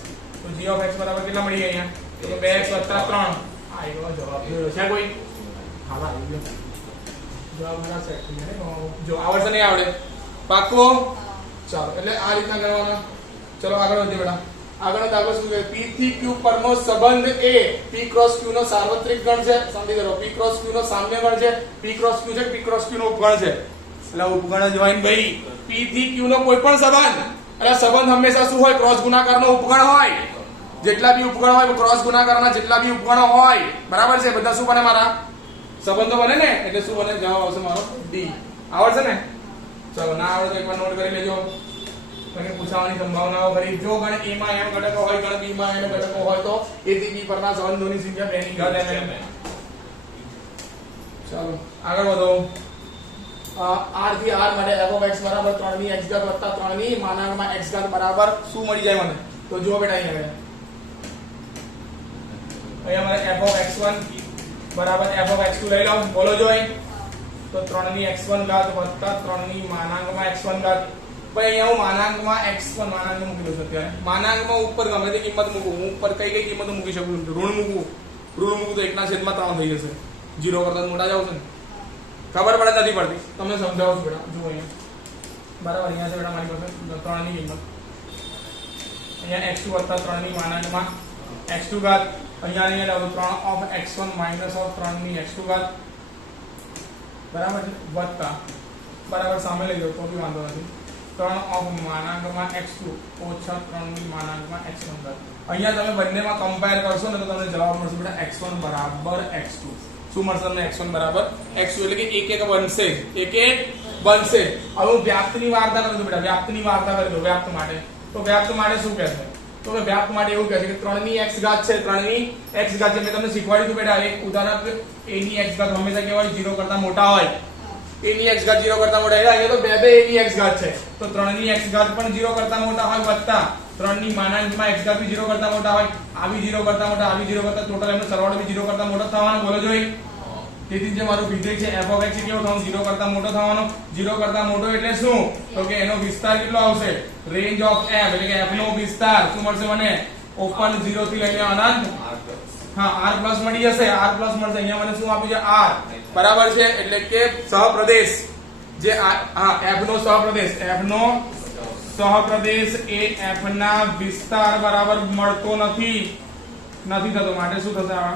તો g of x બરાબર કેટલા મળી ગયા અહીંયા? તો 2x 3 આયો જવાબ. છે કોઈ? હા આવી ગયો જવાબ. મારા સેટ થઈ ગયા. જો આવડશે નહીં આવડે પાક્કો? ચાલો એટલે આ રીતના કરવાના. ચલો આગળ વધીએ બેટા. આગળનો દાખલો શું છે? p થી q પરનો સંબંધ એ p ક્રોસ q નો સાર્વત્રિક ગણ છે. સમજી લો p ક્રોસ q નો સામ્ય ગણ છે. p ક્રોસ q છે, p ક્રોસ q નો ઉપગણ છે. એટલે ઉપગણ જ હોય ને ભાઈ. p થી q નો કોઈ પણ સંબંધ, એટલે સંબંધ હંમેશા શું હોય? ક્રોસ ગુણાકારનો ઉપગણ હોય. જેટલા બી ઉપગણ હોય ક્રોસ ગુણાકારના જેટલા બી ઉપગણો હોય બરાબર છે બધા શું બને? મારા સંબંધો બને ને. એટલે શું બને? જવાબ આવશે મારો ડી. આવડશે ને? ચલો ના આવડે તો એકવાર નોટ કરી લેજો. મને પૂછવાની સંભાવનાઓ ખરી. જો ગણ a માં m ઘટકો હોય, ગણ b માં n ઘટકો હોય તો a થી b પરના સંબંધોની સંખ્યા 2 ની ઘાત n. ચાલો આગળ વધો. r થી r માટે f of x બરાબર 3 ની x ઘાત વત્તા 3 ની માનાંકમાં x ઘાત બરાબર શું મળી જાય મને? તો જુઓ બેટા અહીંયા મારે f of x1 બરાબર f of x2 લઈ લો. બોલો જોઈ તો 3 ની x1 ઘાત વત્તા 3 ની માનાંકમાં x1 ઘાત. ભાઈ અહીંયા હું માનાંકમાં x1 માનાંક મૂકી દઉં છું અત્યારે. માનાંકમાં ઉપર ગમે તે કિંમત મૂકું. હું ઉપર કઈ કિંમત મૂકી શકું? ઋણ મૂકું. ઋણ મૂકું તો 1/3 થઈ જશે. 0 કરતા મોટા જાવ છે ને? ખબર પડે નથી પડતી? તમને સમજાવું છું બેટા. જુઓ અહીંયા બરાબર. અહીંયા છે બેટા મારી પાસે 3 ની કિંમત. અહીંયા x2 વત્તા 3 ની માનાંકમાં x2 ઘાત. અહીંયા લાવો 3 of x1 minus of 3 ની x2 ઘાત બરાબર છે વત્તા બરાબર સામે લઈ જાઓ તો બી વાંધો નથી 3 of માનાંકમાં x2 ઓછા 3 ની માનાંકમાં x1 ઘાત. અહીંયા તમે બંનેમાં કમ્પેર કરશો ને તો તમને જવાબ મળશે બેટા x1 બરાબર x2. શું મળશે તમને? x1 બરાબર x2 એટલે કે એક બનશે. એક બનશે. હવે હું વ્યાપ્તની વાર્તા કરું છું બેટા. વ્યાપ્તની વાર્તા કરી દો વ્યાપ્ત માટે. તો વ્યાપ્ત માટે શું કહેશે? તો કે વ્યાપ્ત માટે એવું કહે છે કે 3 ની x ઘાત છે. 3 ની x ઘાત છે. મેં તમને શીખવાડ્યું હતું બેટા એક ઉદાહરણ. a ની x ઘાત હંમેશા કેવા હોય? 0 કરતા મોટા હોય. a ની x ઘાત 0 કરતા મોટા. અહીંયા તો બે a ની x ઘાત છે. તો 3 ની x ઘાત પણ 0 કરતા મોટા હોય વત્તા 3 ની માનાંકમાં x ઘાત બી 0 કરતા મોટા હોય. આ બી 0 કરતા મોટા, આ બી 0 કરતા, ટોટલ એનો સરવાળો બી 0 કરતા મોટો થવાનો. બોલો જોઈ. તેથી જે મારું વિધેય છે f of x કેવો થવાનો? 0 કરતા મોટો થવાનો. 0 કરતા મોટો એટલે શું? તો કે એનો વિસ્તાર કેટલો આવશે? રેન્જ ઓફ f એટલે કે f નો વિસ્તાર શું મળશે મને? ઓપન 0 થી લઈને અનંત. હા r પ્લસ મળી જશે. r પ્લસ મળશે. અહીંયા મને શું આપ્યું છે? r બરાબર છે. એટલે કે સહપ્રદેશ જે હા f નો સહપ્રદેશ. f નો સહપ્રદેશ એ f ના વિસ્તાર બરાબર મળતો નથી થતો. માટે શું થશે? આ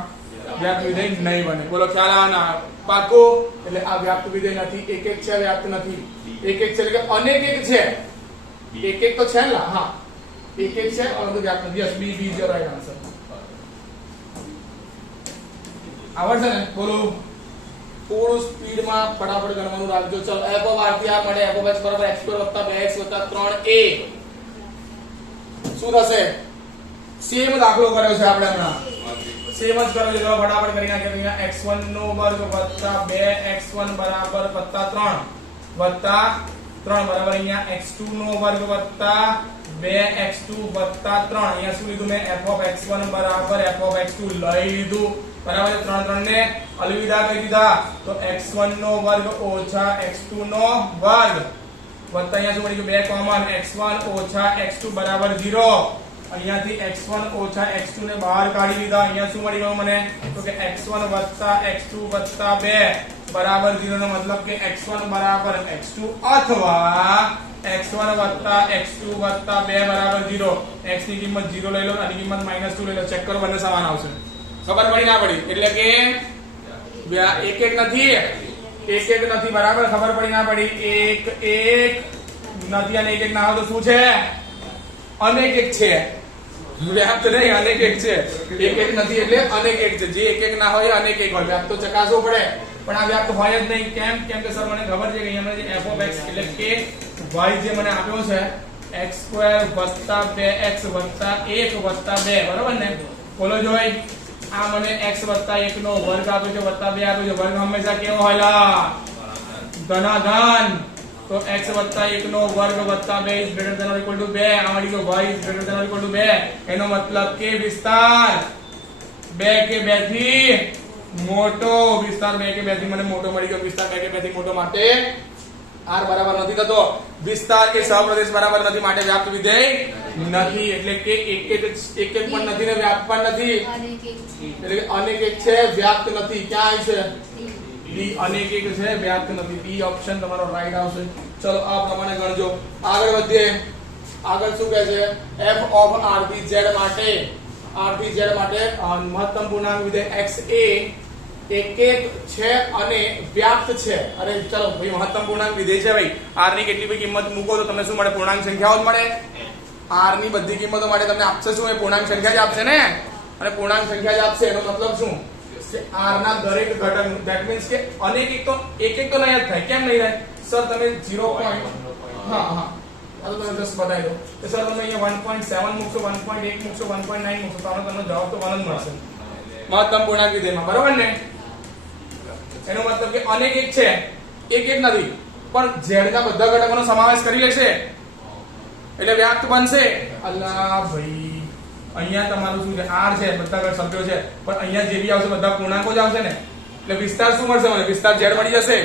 વ્યાપ્ત વિધેય નહીં બને. બોલો ખ્યાલ આના પાકો? એટલે આ વ્યાપ્ત વિધેય નથી. એક છે વ્યાપ્ત નથી. એક છે એટલે કે અનેક એક છે. એક તો છે ને? હા એક છે પરંતુ વ્યાપ્ત નથી. Yes B B is right answer. આવડશે ને? બોલો થોડું સ્પીડમાં ફટાફટ ગણવાનું રાખજો. ચલો f of r થી r માટે f of x બરાબર x2 2x 3a શું થશે? સેમ દાખલો કર્યો છે આપણે હમણાં. સેમ જ કરો. ચલો ફટાફટ કરી નાખીએ. અહીંયા x1 નો વર્ગ વત્તા 2x1 બરાબર વત્તા 3 બરાબર અહીંયા x2 નો વર્ગ વત્તા 2x2 વત્તા 3. અહીંયા શું લીધું મેં? f of x1 બરાબર f of x2 લઈ લીધું બરાબર. 3 ને અલવિદા કરી દીધા. તો x1 નો વર્ગ ઓછા x2 નો વર્ગ વત્તા અહીંયા શું મળી ગયું? 2 કોમન x1 ઓછા x2 બરાબર 0. અહીંયાથી x1 ઓછા x2 ને બહાર કાઢી લીધા. અહીંયા શું મળી ગયું મને? તો કે x1 વત્તા x2 વત્તા 2 બરાબર 0 નો મતલબ કે x1 બરાબર x2 અથવા x1 વત્તા x2 વત્તા 2 બરાબર 0. x ની કિંમત 0 લઈ લો, આની કિંમત -2 લઈ લો. ચેક કરો બંને સમાન આવશે. ખબર પડી ના પડી? એટલે કે એક એક નથી, એક એક નથી, બરાબર? ખબર પડી ના પડી? એક એક નથી અને એક એક ના હોય તો શું છે? અનેક એક છે. વ્યાપ્ત નહીં, અનેક એક છે. એક એક નથી એટલે અનેક એક છે. જે એક એક ના હોય અનેક એક હોય. વ્યાપ્ત તો ચકાસવો પડે, પણ આ વ્યાપ્ત હોય જ નહીં. કેમ? કેમ કે સર મને ખબર છે કે અહીંયા મને f of x એટલે કે y જે મને આપ્યો છે x² + 2x + 1 + 2, બરાબર ને? બોલો જોઈ, આ મને x + 1 નો વર્ગ આપ્યો છે, + 2 આપ્યો છે. વર્ગ હંમેશા કેવો હોય લા? ધનાધન. તો x + 1 નો વર્ગ + 2 is greater than or equal to 2. આ મળી ગયો y is greater than or equal to 2. એનો મતલબ કે વિસ્તાર 2 કે 2 થી મોટો. વિસ્તાર 2 કે 2 થી મને મોટો મળી ગયો. વિસ્તાર 2 કે 2 થી મોટો માટે r બરાબર નથી થતો. વિસ્તાર એ સહપ્રદેશ બરાબર નથી માટે વ્યાપ્ત વિધેય નથી. એટલે કે એક એક પણ નથી ને વ્યાપ્ત પણ નથી. અનેક એક છે. એટલે કે અનેક એક છે, વ્યાપ્ત નથી. ક્યાં આવી છે? ડી. અનેક એક છે, વ્યાપ્ત નથી. ડી ઓપ્શન તમારો રાઈટ આવશે. ચલો આ પ્રમાણે ગણજો. આગળ વધીએ. આગળ શું કહે છે? f of r થી z માટે, r થી z માટે મહત્તમ પૂર્ણાંક વિધેય x એ એક એક છે અને વ્યાપ્ત છે. અરે ચલો ભાઈ, મહત્તમ પૂર્ણાંક વિધેય છે ભાઈ. r ની કેટલી બી કિંમત મૂકો તો તમને શું મળે? પૂર્ણાંક સંખ્યાઓ જ મળે. r ની બધી કિંમતો માટે તમને આપશે શું? એ પૂર્ણાંક સંખ્યા જ આપશે ને. અને પૂર્ણાંક સંખ્યા જ આપશે એનો મતલબ શું? r ના દરેક ઘટક, ધેટ મીન્સ કે અનેક એક તો એક એક તો નહીં જ થાય. કેમ નહીં થાય સર? તમે 0. હા હા, આ તો તમે જસ્ટ બતાવી દો કે સર તમે અહીંયા 1.7 મૂકશો, 1.8 મૂકશો, 1.9 મૂકશો તો તમને જવાબ તો 1 જ મળશે મહત્તમ પૂર્ણાંક વિધેયમાં, બરાબર ને? એનો મતલબ કે અનેક એક છે, એક એક નથી, પણ z ના બધા ઘટકોનો સમાવેશ કરી લેશે એટલે વ્યાપ્ત બનશે. અલ્લાહ ભાઈ, અહીંયા તમારું શું છે? r છે, બધા ઘટક સભ્યો છે, પણ અહીંયા જે બી આવશે બધા પૂર્ણાંકો જ આવશે ને. એટલે વિસ્તાર શું મળશે મને? વિસ્તાર z મળી જશે.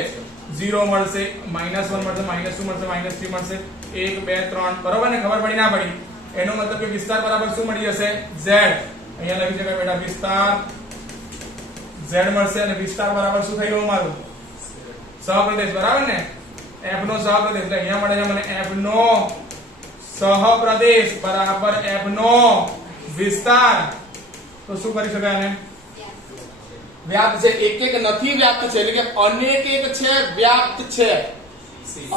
0 મળશે, -1 મળશે, -2 મળશે, -3 મળશે, 1 2 3, બરાબર ને? ખબર પડી ના પડી? એનો મતલબ કે વિસ્તાર બરાબર શું મળી જશે? z. અહીંયા લખી શકાય બેટા, વિસ્તાર z મળશે. અને વિસ્તાર બરાબર શું થઈ ગયું મારું? સહપ્રદેશ, બરાબર ને? f નો સહપ્રદેશ. એટલે અહીંયા મળે છે મને f નો સહપ્રદેશ બરાબર f નો વિસ્તાર. તો શું કરી શકાય આને? વ્યાપ્ત છે. એક એક નથી, વ્યાપ્ત છે. એટલે કે અનેક એક છે, વ્યાપ્ત છે.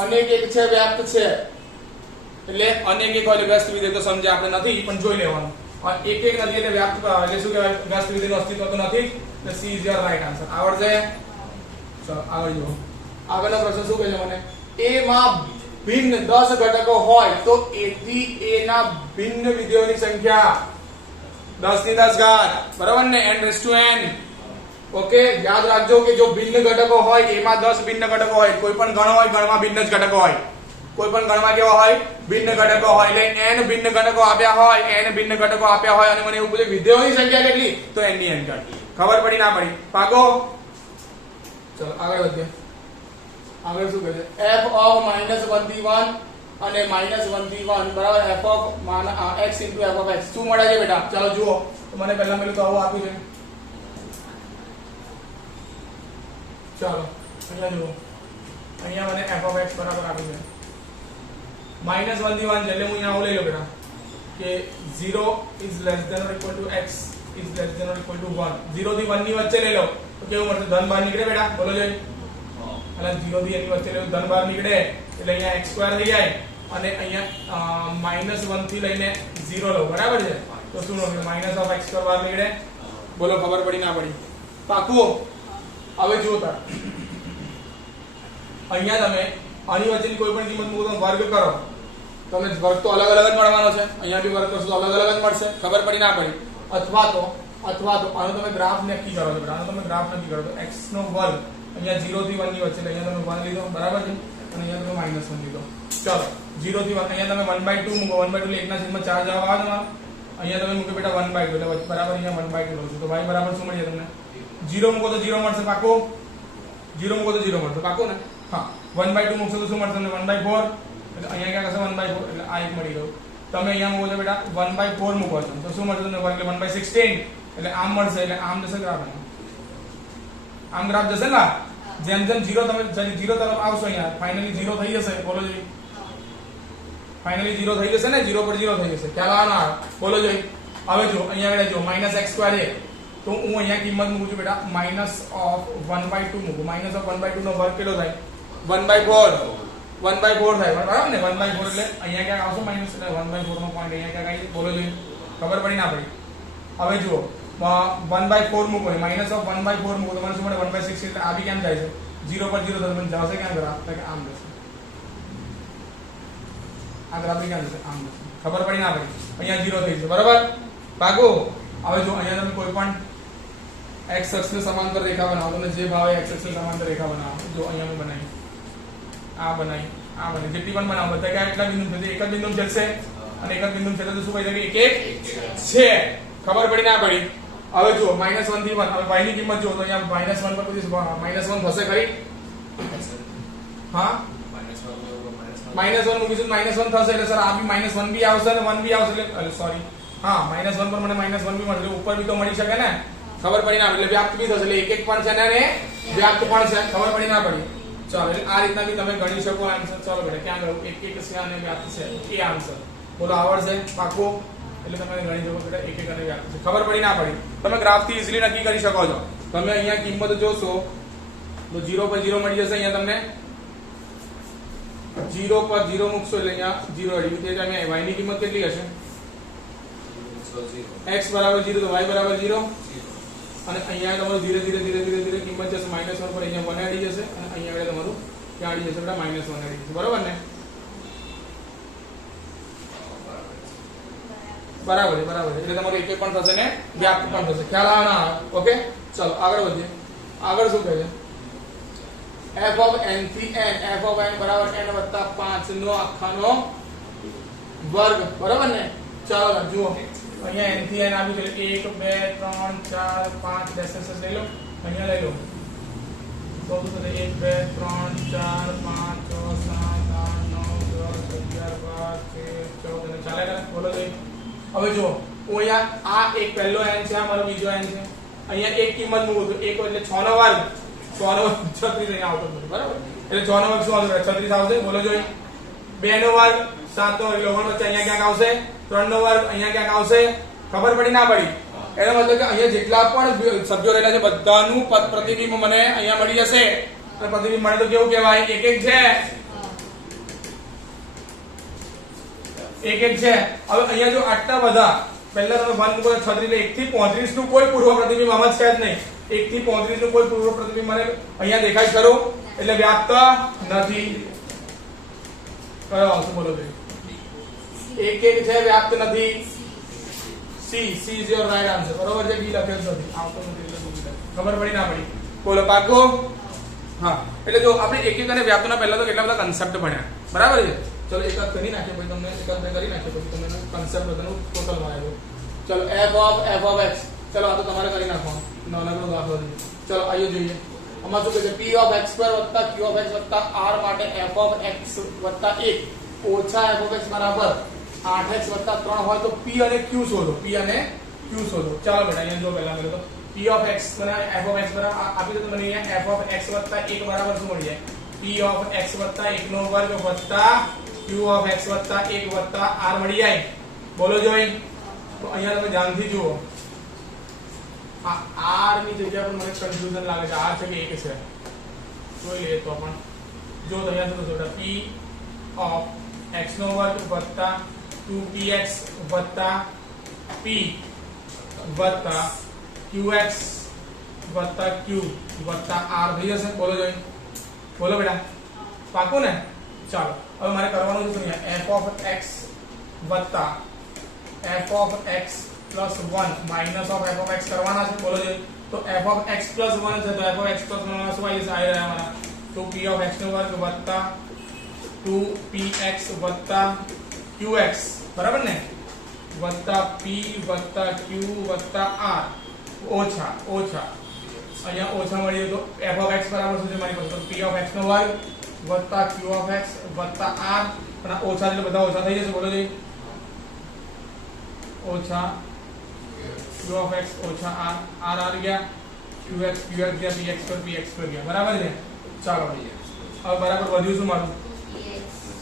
અનેક એક છે, વ્યાપ્ત છે. એટલે અનેક એક હોય વ્યસ્ત વિધેય તો સમજે આપણે નથી, પણ જોઈ લેવાનું. એક એક નથી એટલે વ્યાપ્ત એટલે શું કહેવાય? વ્યસ્ત વિધેયનું અસ્તિત્વ તો નથી. એટલે C is your right answer. આવડશે? ચલો આગળ જુઓ. આગળનો પ્રશ્ન શું કહે છે મને? a માં ભિન્ન 10 ઘટકો હોય તો a થી a ના ભિન્ન વિધેયોની સંખ્યા 10 ની 10 ઘાત, બરાબર ને? n⁻n. ઓકે, યાદ રાખજો કે જો ભિન્ન ઘટકો હોય, a માં 10 ભિન્ન ઘટકો હોય, કોઈ પણ ગણ હોય, ગણમાં ભિન્ન જ ઘટકો હોય. કોઈ પણ ગણમાં કેવા હોય? ભિન્ન ઘટકો હોય. એટલે n ભિન્ન ઘટકો આપ્યા હોય, n ભિન્ન ઘટકો આપ્યા હોય અને મને એવું પૂછે વિધેયોની સંખ્યા કેટલી, તો n ની n ઘાત. ખબર પડી ના પડી? પાકો? ચલો આગળ વધીએ. આગળ શું કહે છે? f of -1 થી 1 અને -1 થી 1 બરાબર f of x into f of x. શું મળે છે બેટા? ચલો જુઓ. તો મને પહેલા મેલું તો આવું આપ્યું છે. ચાલો અહીંયા જુઓ. અહીંયા મને f of x બરાબર આપ્યું છે. -1 થી 1 એટલે હું અહીંયા આવું લઈ લો બેટા કે 0 is less than or equal to x is less than or equal to 1. 0 થી 1 ની વચ્ચે લઈ લો તો કેવું મળશે? ધન બહાર નીકળે બેટા? બોલો જોઈ. એટલે 0 થી n ની વચ્ચે લઈ લો, ધન બહાર નીકળે એટલે અહીંયા x² થઈ જાય. અને અહીંયા -1 થી લઈને 0 લો, બરાબર છે? તો શું લો? -x² બહાર નીકળે. બોલો ખબર પડી ના પડી? પાકું? હવે જુઓ તાર અહીંયા તમે આની વચ્ચેની કોઈ પણ કિંમત મૂકો તો વર્ગ કરો, તમને વર્ગ તો અલગ અલગ જ મળવાનો છે. અહીંયા બી વર્ગ કરશો તો અલગ અલગ જ મળશે. ખબર પડી ના પડી? અથવા તો આનો તમે ગ્રાફ નક્કી કરો છો. આનો તમે ગ્રાફ નક્કી કરો તો x નો વર્ગ અહીંયા 0 થી 1 ની વચ્ચે, અહીંયા તમે 1 લીધો, બરાબર છે? અને અહીંયા તમે -1 લીધો. ચલો 0 થી 1, અહીંયા તમે 1/2 મૂકો. 1/2 એટલે 1/4 જવાબ આવે તમારો. અહીંયા તમે મૂકો બેટા 1/2 એટલે બરાબર અહીંયા 1/2 લો છો. તો y બરાબર શું મળે તમને? 0 મૂકો તો 0 મળશે. પાકો? 0 મૂકો તો 0 મળશે. પાકો ને? હા. 1/2 મૂકશો તો શું મળશે તમને? 1/4. એટલે અહીંયા ક્યાં હશે? 1/4 એટલે આ એક મળી ગયું. તમે અહીંયા મૂકો છો બેટા 1/4 મૂકો છો તો શું મળશે તમને? એટલે 1/16 એટલે આમ મળશે. એટલે આમ જશે ગ્રાફ, આમ ગ્રાફ જશે ને. જેમ જેમ 0 તમે 0 તરફ આવશો અહીંયા ફાઇનલી 0 થઈ જશે. બોલો જોઈ. ફાઇનલી 0 થઈ જશે ને? 0 પર 0 થઈ જશે. ખ્યાલ આવવાનો? બોલો જોઈ. હવે જો અહીંયા આગળ જો -x² છે તો હું અહીંયા કિંમત મૂકું છું બેટા માઇનસ ઓફ 1/2 મૂકું. માઇનસ ઓફ 1/2 નો વર્ગ કેટલો થાય? 1/4 1/4 થાય બરાબર ને? 1/4 એટલે અહીંયા ક્યાંક આવશે માઇનસ, એટલે 1/4 નો પોઈન્ટ અહીંયા ક્યાંક આવી બોલો જોઈએ. ખબર પડી ના પડી? હવે જુઓ 1/4 મૂકો, માઇનસ ઓફ 1/4 મૂકો તો મને શું મળે? 1/6 એટલે આ બી કેમ થાય છે? 0 પર 0 તો મને જવાશે ક્યાં ગ્રાફ? કે આમ જશે. આ ગ્રાફ બી ક્યાં જશે? આમ જશે. ખબર પડી ના પડી? અહીંયા 0 થઈ જશે બરાબર? ભાગો. હવે જો અહીંયા તમે કોઈ પણ x અક્ષને સમાંતર રેખા બનાવો, તમને જે ભાવે x અક્ષને સમાંતર રેખા બનાવો. જો અહીંયા મેં બનાવી, આ બનાવી, આ બનાવી, જેટલી પણ બનાવો બધા ક્યાં એટલા બિંદુ છે? એક જ બિંદુ છેદશે અને એક જ બિંદુ છેદે તો શું કહી શકે? એક છે. ખબર પડી ના પડી? હવે જુઓ -1 થી 1. હવે y ની કિંમત જુઓ તો અહીંયા -1 પર પછી -1 થશે ખરી? હા -1 મૂકીશું -1 થશે એટલે સર આ બી -1 બી આવશે અને 1 બી આવશે એટલે સોરી હા -1 પર મને -1 બી મળશે, ઉપર બી તો મળી શકે ને? ખબર પડી ના? એટલે વ્યાપ્ત બી થશે, એટલે એક એક પણ છે ને વ્યાપ્ત પણ છે. ખબર પડી ના પડી? ચાલો એટલે આ રીતના બી તમે ગણી શકો આન્સર. ચાલો બેટા ક્યાં ગયું? એક એક છે અને વ્યાપ્ત છે એ આન્સર. બોલો આવડશે પાક્કું? એટલે તમે ગણી શકો બેટા એક એક અને વ્યાપ્ત છે. ખબર પડી ના પડી? તમે ગ્રાફ થી ઈઝીલી નક્કી કરી શકો છો. તમે અહીંયા કિંમત જોશો તો 0 પર 0 મળી જશે. અહીંયા તમને 0 પર 0 મૂકશો એટલે અહીંયા 0 અડી ગયું. એટલે અહીંયા y ની કિંમત કેટલી હશે? x બરાબર 0 તો y બરાબર 0 અને અહીંયા તમારું ધીરે ધીરે ધીરે ધીરે ધીરે કિંમત જશે -1 પર, અહીંયા 1 આડી જશે અને અહીંયા આગળ તમારું ક્યાં આડી જશે બેટા? -1 આડી જશે બરાબર ને? બરાબર છે બરાબર છે. એટલે તમારું એક એક પણ થશે ને વ્યાપ્ત પણ થશે. ખ્યાલ આવે ના આવે? ઓકે ચલો આગળ વધીએ. આગળ શું કહે છે? f of n થી n, f of n બરાબર n વત્તા 5 નો આખાનો વર્ગ બરાબર ને? ચાલો જુઓ અહીંયા n થી n આવી છે 1 2 3 4 5 ડેસિમલ્સ લઈ લો. અહીંયા લઈ લો તો શું થશે? 1 2 3 4 5 6 7 8 9 10 11 12 13 14 અને ચાલે કરે. બોલો જઈ. હવે જો હું અહીંયા આ એક પહેલો n છે, આ મારો બીજો n છે. અહીંયા એક કિંમત મૂકું તો 1 એટલે 6 નો વર્ગ 6 નો 36 અહીંયા આવતો બરાબર? એટલે 6 નો વર્ગ શું આવશે? 36 આવશે. બોલો જોઈ. 2 નો વર્ગ 7 નો એટલે 9 વચ્ચે અહીંયા ક્યાંક આવશે. 3 નો વર્ગ અહીંયા ક્યાંક આવશે. ખબર પડી ના પડી? એનો મતલબ કે અહીંયા જેટલા પણ સભ્યો રહેલા છે બધાનું પદ પ્રતિબિંબ મને અહીંયા મળી જશે. અને પ્રતિબિંબ મળે તો કેવું કહેવાય? એક એક છે. એક એક છે. હવે અહીંયા જો આટલા બધા પહેલા તમે 1 મૂકો 36 એટલે 1 થી 35 નું કોઈ પૂર્વ પ્રતિબિંબ આમાં છે જ નહીં. 1 થી 35 નું કોઈ પૂર્વ પ્રતિબિંબ મને અહીંયા દેખાય ખરું? એટલે વ્યાપ્ત નથી. કયો આવશે બોલો ભાઈ? એક એક છે વ્યાપ્ત નથી. She is your right answer. બરોબર છે? બી લખેલ નથી, આવતો નથી એટલે બી લખેલ. ખબર પડી ના પડી? બોલો પાકો? હા એટલે જો આપણે એક એક અને વ્યાપ્તના પહેલા તો કેટલા બધા કન્સેપ્ટ ભણ્યા બરાબર છે? ચલો એક કરી નાખીએ પછી તમને એક કરી નાખીએ પછી તમને કન્સેપ્ટ બધાનું ટોટલ મળે. ચલો f of x. ચલો આ તો તમારે કરી નાખવાનું. નાનો દાખલો છે. ચલો આયો જોઈએ. આમાં શું કહે છે? p of x square વત્તા q of x વત્તા r માટે f of x વત્તા 1 ઓછા f of x બરાબર 8x વત્તા 3 હોય તો p અને q શોધો. p અને q શોધો. ચાલો બેટા અહીંયા જો પહેલા મેં તો p of x બરાબર f of x બરાબર આપી દો તો મને અહીંયા f of x વત્તા 1 બરાબર શું મળી જાય? p of x વત્તા 1 નો વર્ગ વત્તા q of x વત્તા 1 વત્તા r મળી જાય. બોલો જોઈ. તો અહીંયા તમે ધ્યાનથી જુઓ. આ r ની જગ્યા પર મને કન્ફ્યુઝન લાગે છે. r છે કે 1 છે? જોઈ લે તો પણ જો તો અહીંયા શું થશે? p of x નો વર્ગ વત્તા 2px વત્તા p વત્તા qx વત્તા q વત્તા r થઈ જશે. બોલો જોઈ. બોલો બેટા પાકું ને? ચાલો હવે મારે કરવાનું છે f of x વત્તા f of x plus 1 minus of f of x કરવાના છે. બોલો જોઈ. તો f of x plus 1 છે તો f of x plus 1 શું આવી જશે? આવી રહ્યા મારા તો p of x નો વર્ગ વત્તા 2px વત્તા qx બરાબર ને? વત્તા p વત્તા q વત્તા r ઓછા અહીંયા ઓછા મળી તો f of x બરાબર શું છે મારી પાસે? તો p of x નો વર્ગ વત્તા q of x વત્તા r. પણ ઓછા એટલે બધા ઓછા થઈ જશે. બોલો જોઈ. ઓછા q of x ઓછા r આવી ગયા. qx ગયા, px ગયા બરાબર છે? ચાલો હવે બરાબર વધ્યું શું મારું?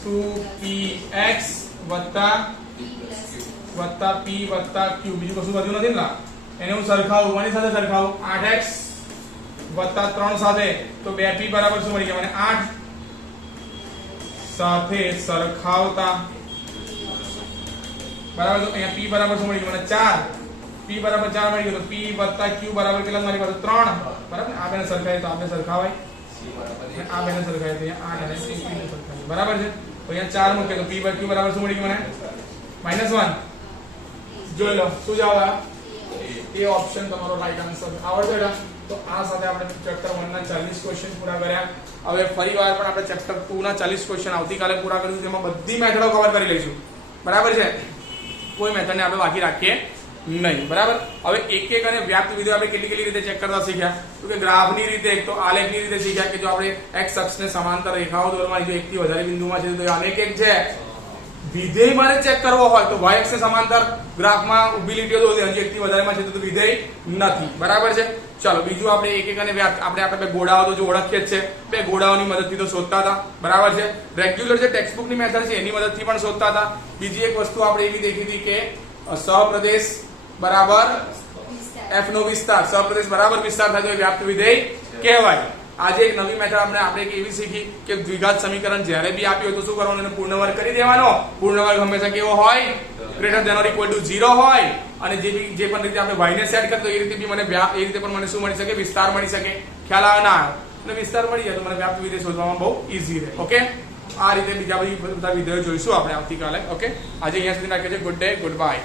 2px વત્તા p વત્તા q. બીજું કશું વધ્યું નથી ને? એને હું સરખાવું કોની સાથે સરખાવું 8x વત્તા 3 સાથે તો 2p બરાબર શું મળી ગયા મને 8 સાથે સરખાવતા બરાબર તો અહીંયા p બરાબર શું મળી ગયું મને 4 p બરાબર 4 મળી ગયું તો p વત્તા q બરાબર કેટલા મારી પાસે 3 બરાબર આ બેને સરખાય તો આપણે સરખાવાય C બરાબર એક. આ બેને સરખાય તો અહીંયા 8 અને c ને સરખાય બરાબર છે તો અહીંયા 4 મૂકે તો p q બરાબર શું મળી ગયું મને -1 જોઈ લો શું જવાબ આવ્યો એ ઓપ્શન તમારો રાઈટ આન્સર આવડતો એટલે તો આ સાથે આપણે ચેપ્ટર 1 ના 40 ક્વેશ્ચન પૂરા કર્યા હવે ફરીવાર પણ આપણે ચેપ્ટર 2 ના 40 ક્વેશ્ચન આવતીકાલે પૂરા કરીશું જેમાં બધી મેથડો કવર કરી લઈશું બરાબર છે કોઈ મેથડને આપણે બાકી રાખીએ નહીં બરાબર હવે એક અને વ્યાપ્ત વિધેયો આપણે કેટલી રીતે ચેક કરતા શીખ્યા તો કે ગ્રાફની રીતે એક તો આલેખની રીતે શીખ્યા કે જો આપણે x અક્ષને સમાંતર રેખાઓ દોરવાની જો એકથી વધારે બિંદુમાં છે તો એ આલેખ એક છે વિધેય મારે ચેક કરવો હોય તો y અક્ષને સમાંતર ગ્રાફમાં ઊભી લીટીઓ દોરવી હજી એકથી વધારેમાં છે તો વિધેય નથી બરાબર છે ચાલો બીજું આપણે એક અને વ્યાપ્ત આપણે બે ગોળાઓ તો જો ઓળખીએ જ છે બે ગોળાઓની મદદથી તો શોધતા હતા બરાબર છે રેગ્યુલર જે ટેક્સ્ટબુકની મેથડ છે એની મદદથી પણ શોધતા હતા બીજી એક વસ્તુ આપણે એવી દેખી હતી કે સહપ્રદેશ બરાબર f નો વિસ્તાર સહપ્રદેશ બરાબર વિસ્તાર થાય તો એ વ્યાપ્ત વિધેય કહેવાય આજે એક નવી મેથડ આપણે એક એવી શીખી કે દ્વિઘાત સમીકરણ જ્યારે બી આપ્યું હોય તો શું કરવાનું એને પૂર્ણ વર્ગ કરી દેવાનો પૂર્ણ વર્ગ હંમેશા કેવો હોય greater than or equal to 0 હોય અને જે પણ રીતે આપણે y ને સેટ કરતો એ રીતે બી મને એ રીતે પણ મને શું મળી શકે વિસ્તાર મળી શકે ખ્યાલ આવે ના આવે એટલે વિસ્તાર મળી જાય તો મને વ્યાપ્ત વિધેય શોધવામાં બહુ ઈઝી રહે ઓકે આ રીતે બીજા બધા વિધેયો જોઈશું આપણે આવતીકાલે ઓકે આજે અહીંયા સુધી રાખીએ છીએ ગુડ ડે ગુડ બાય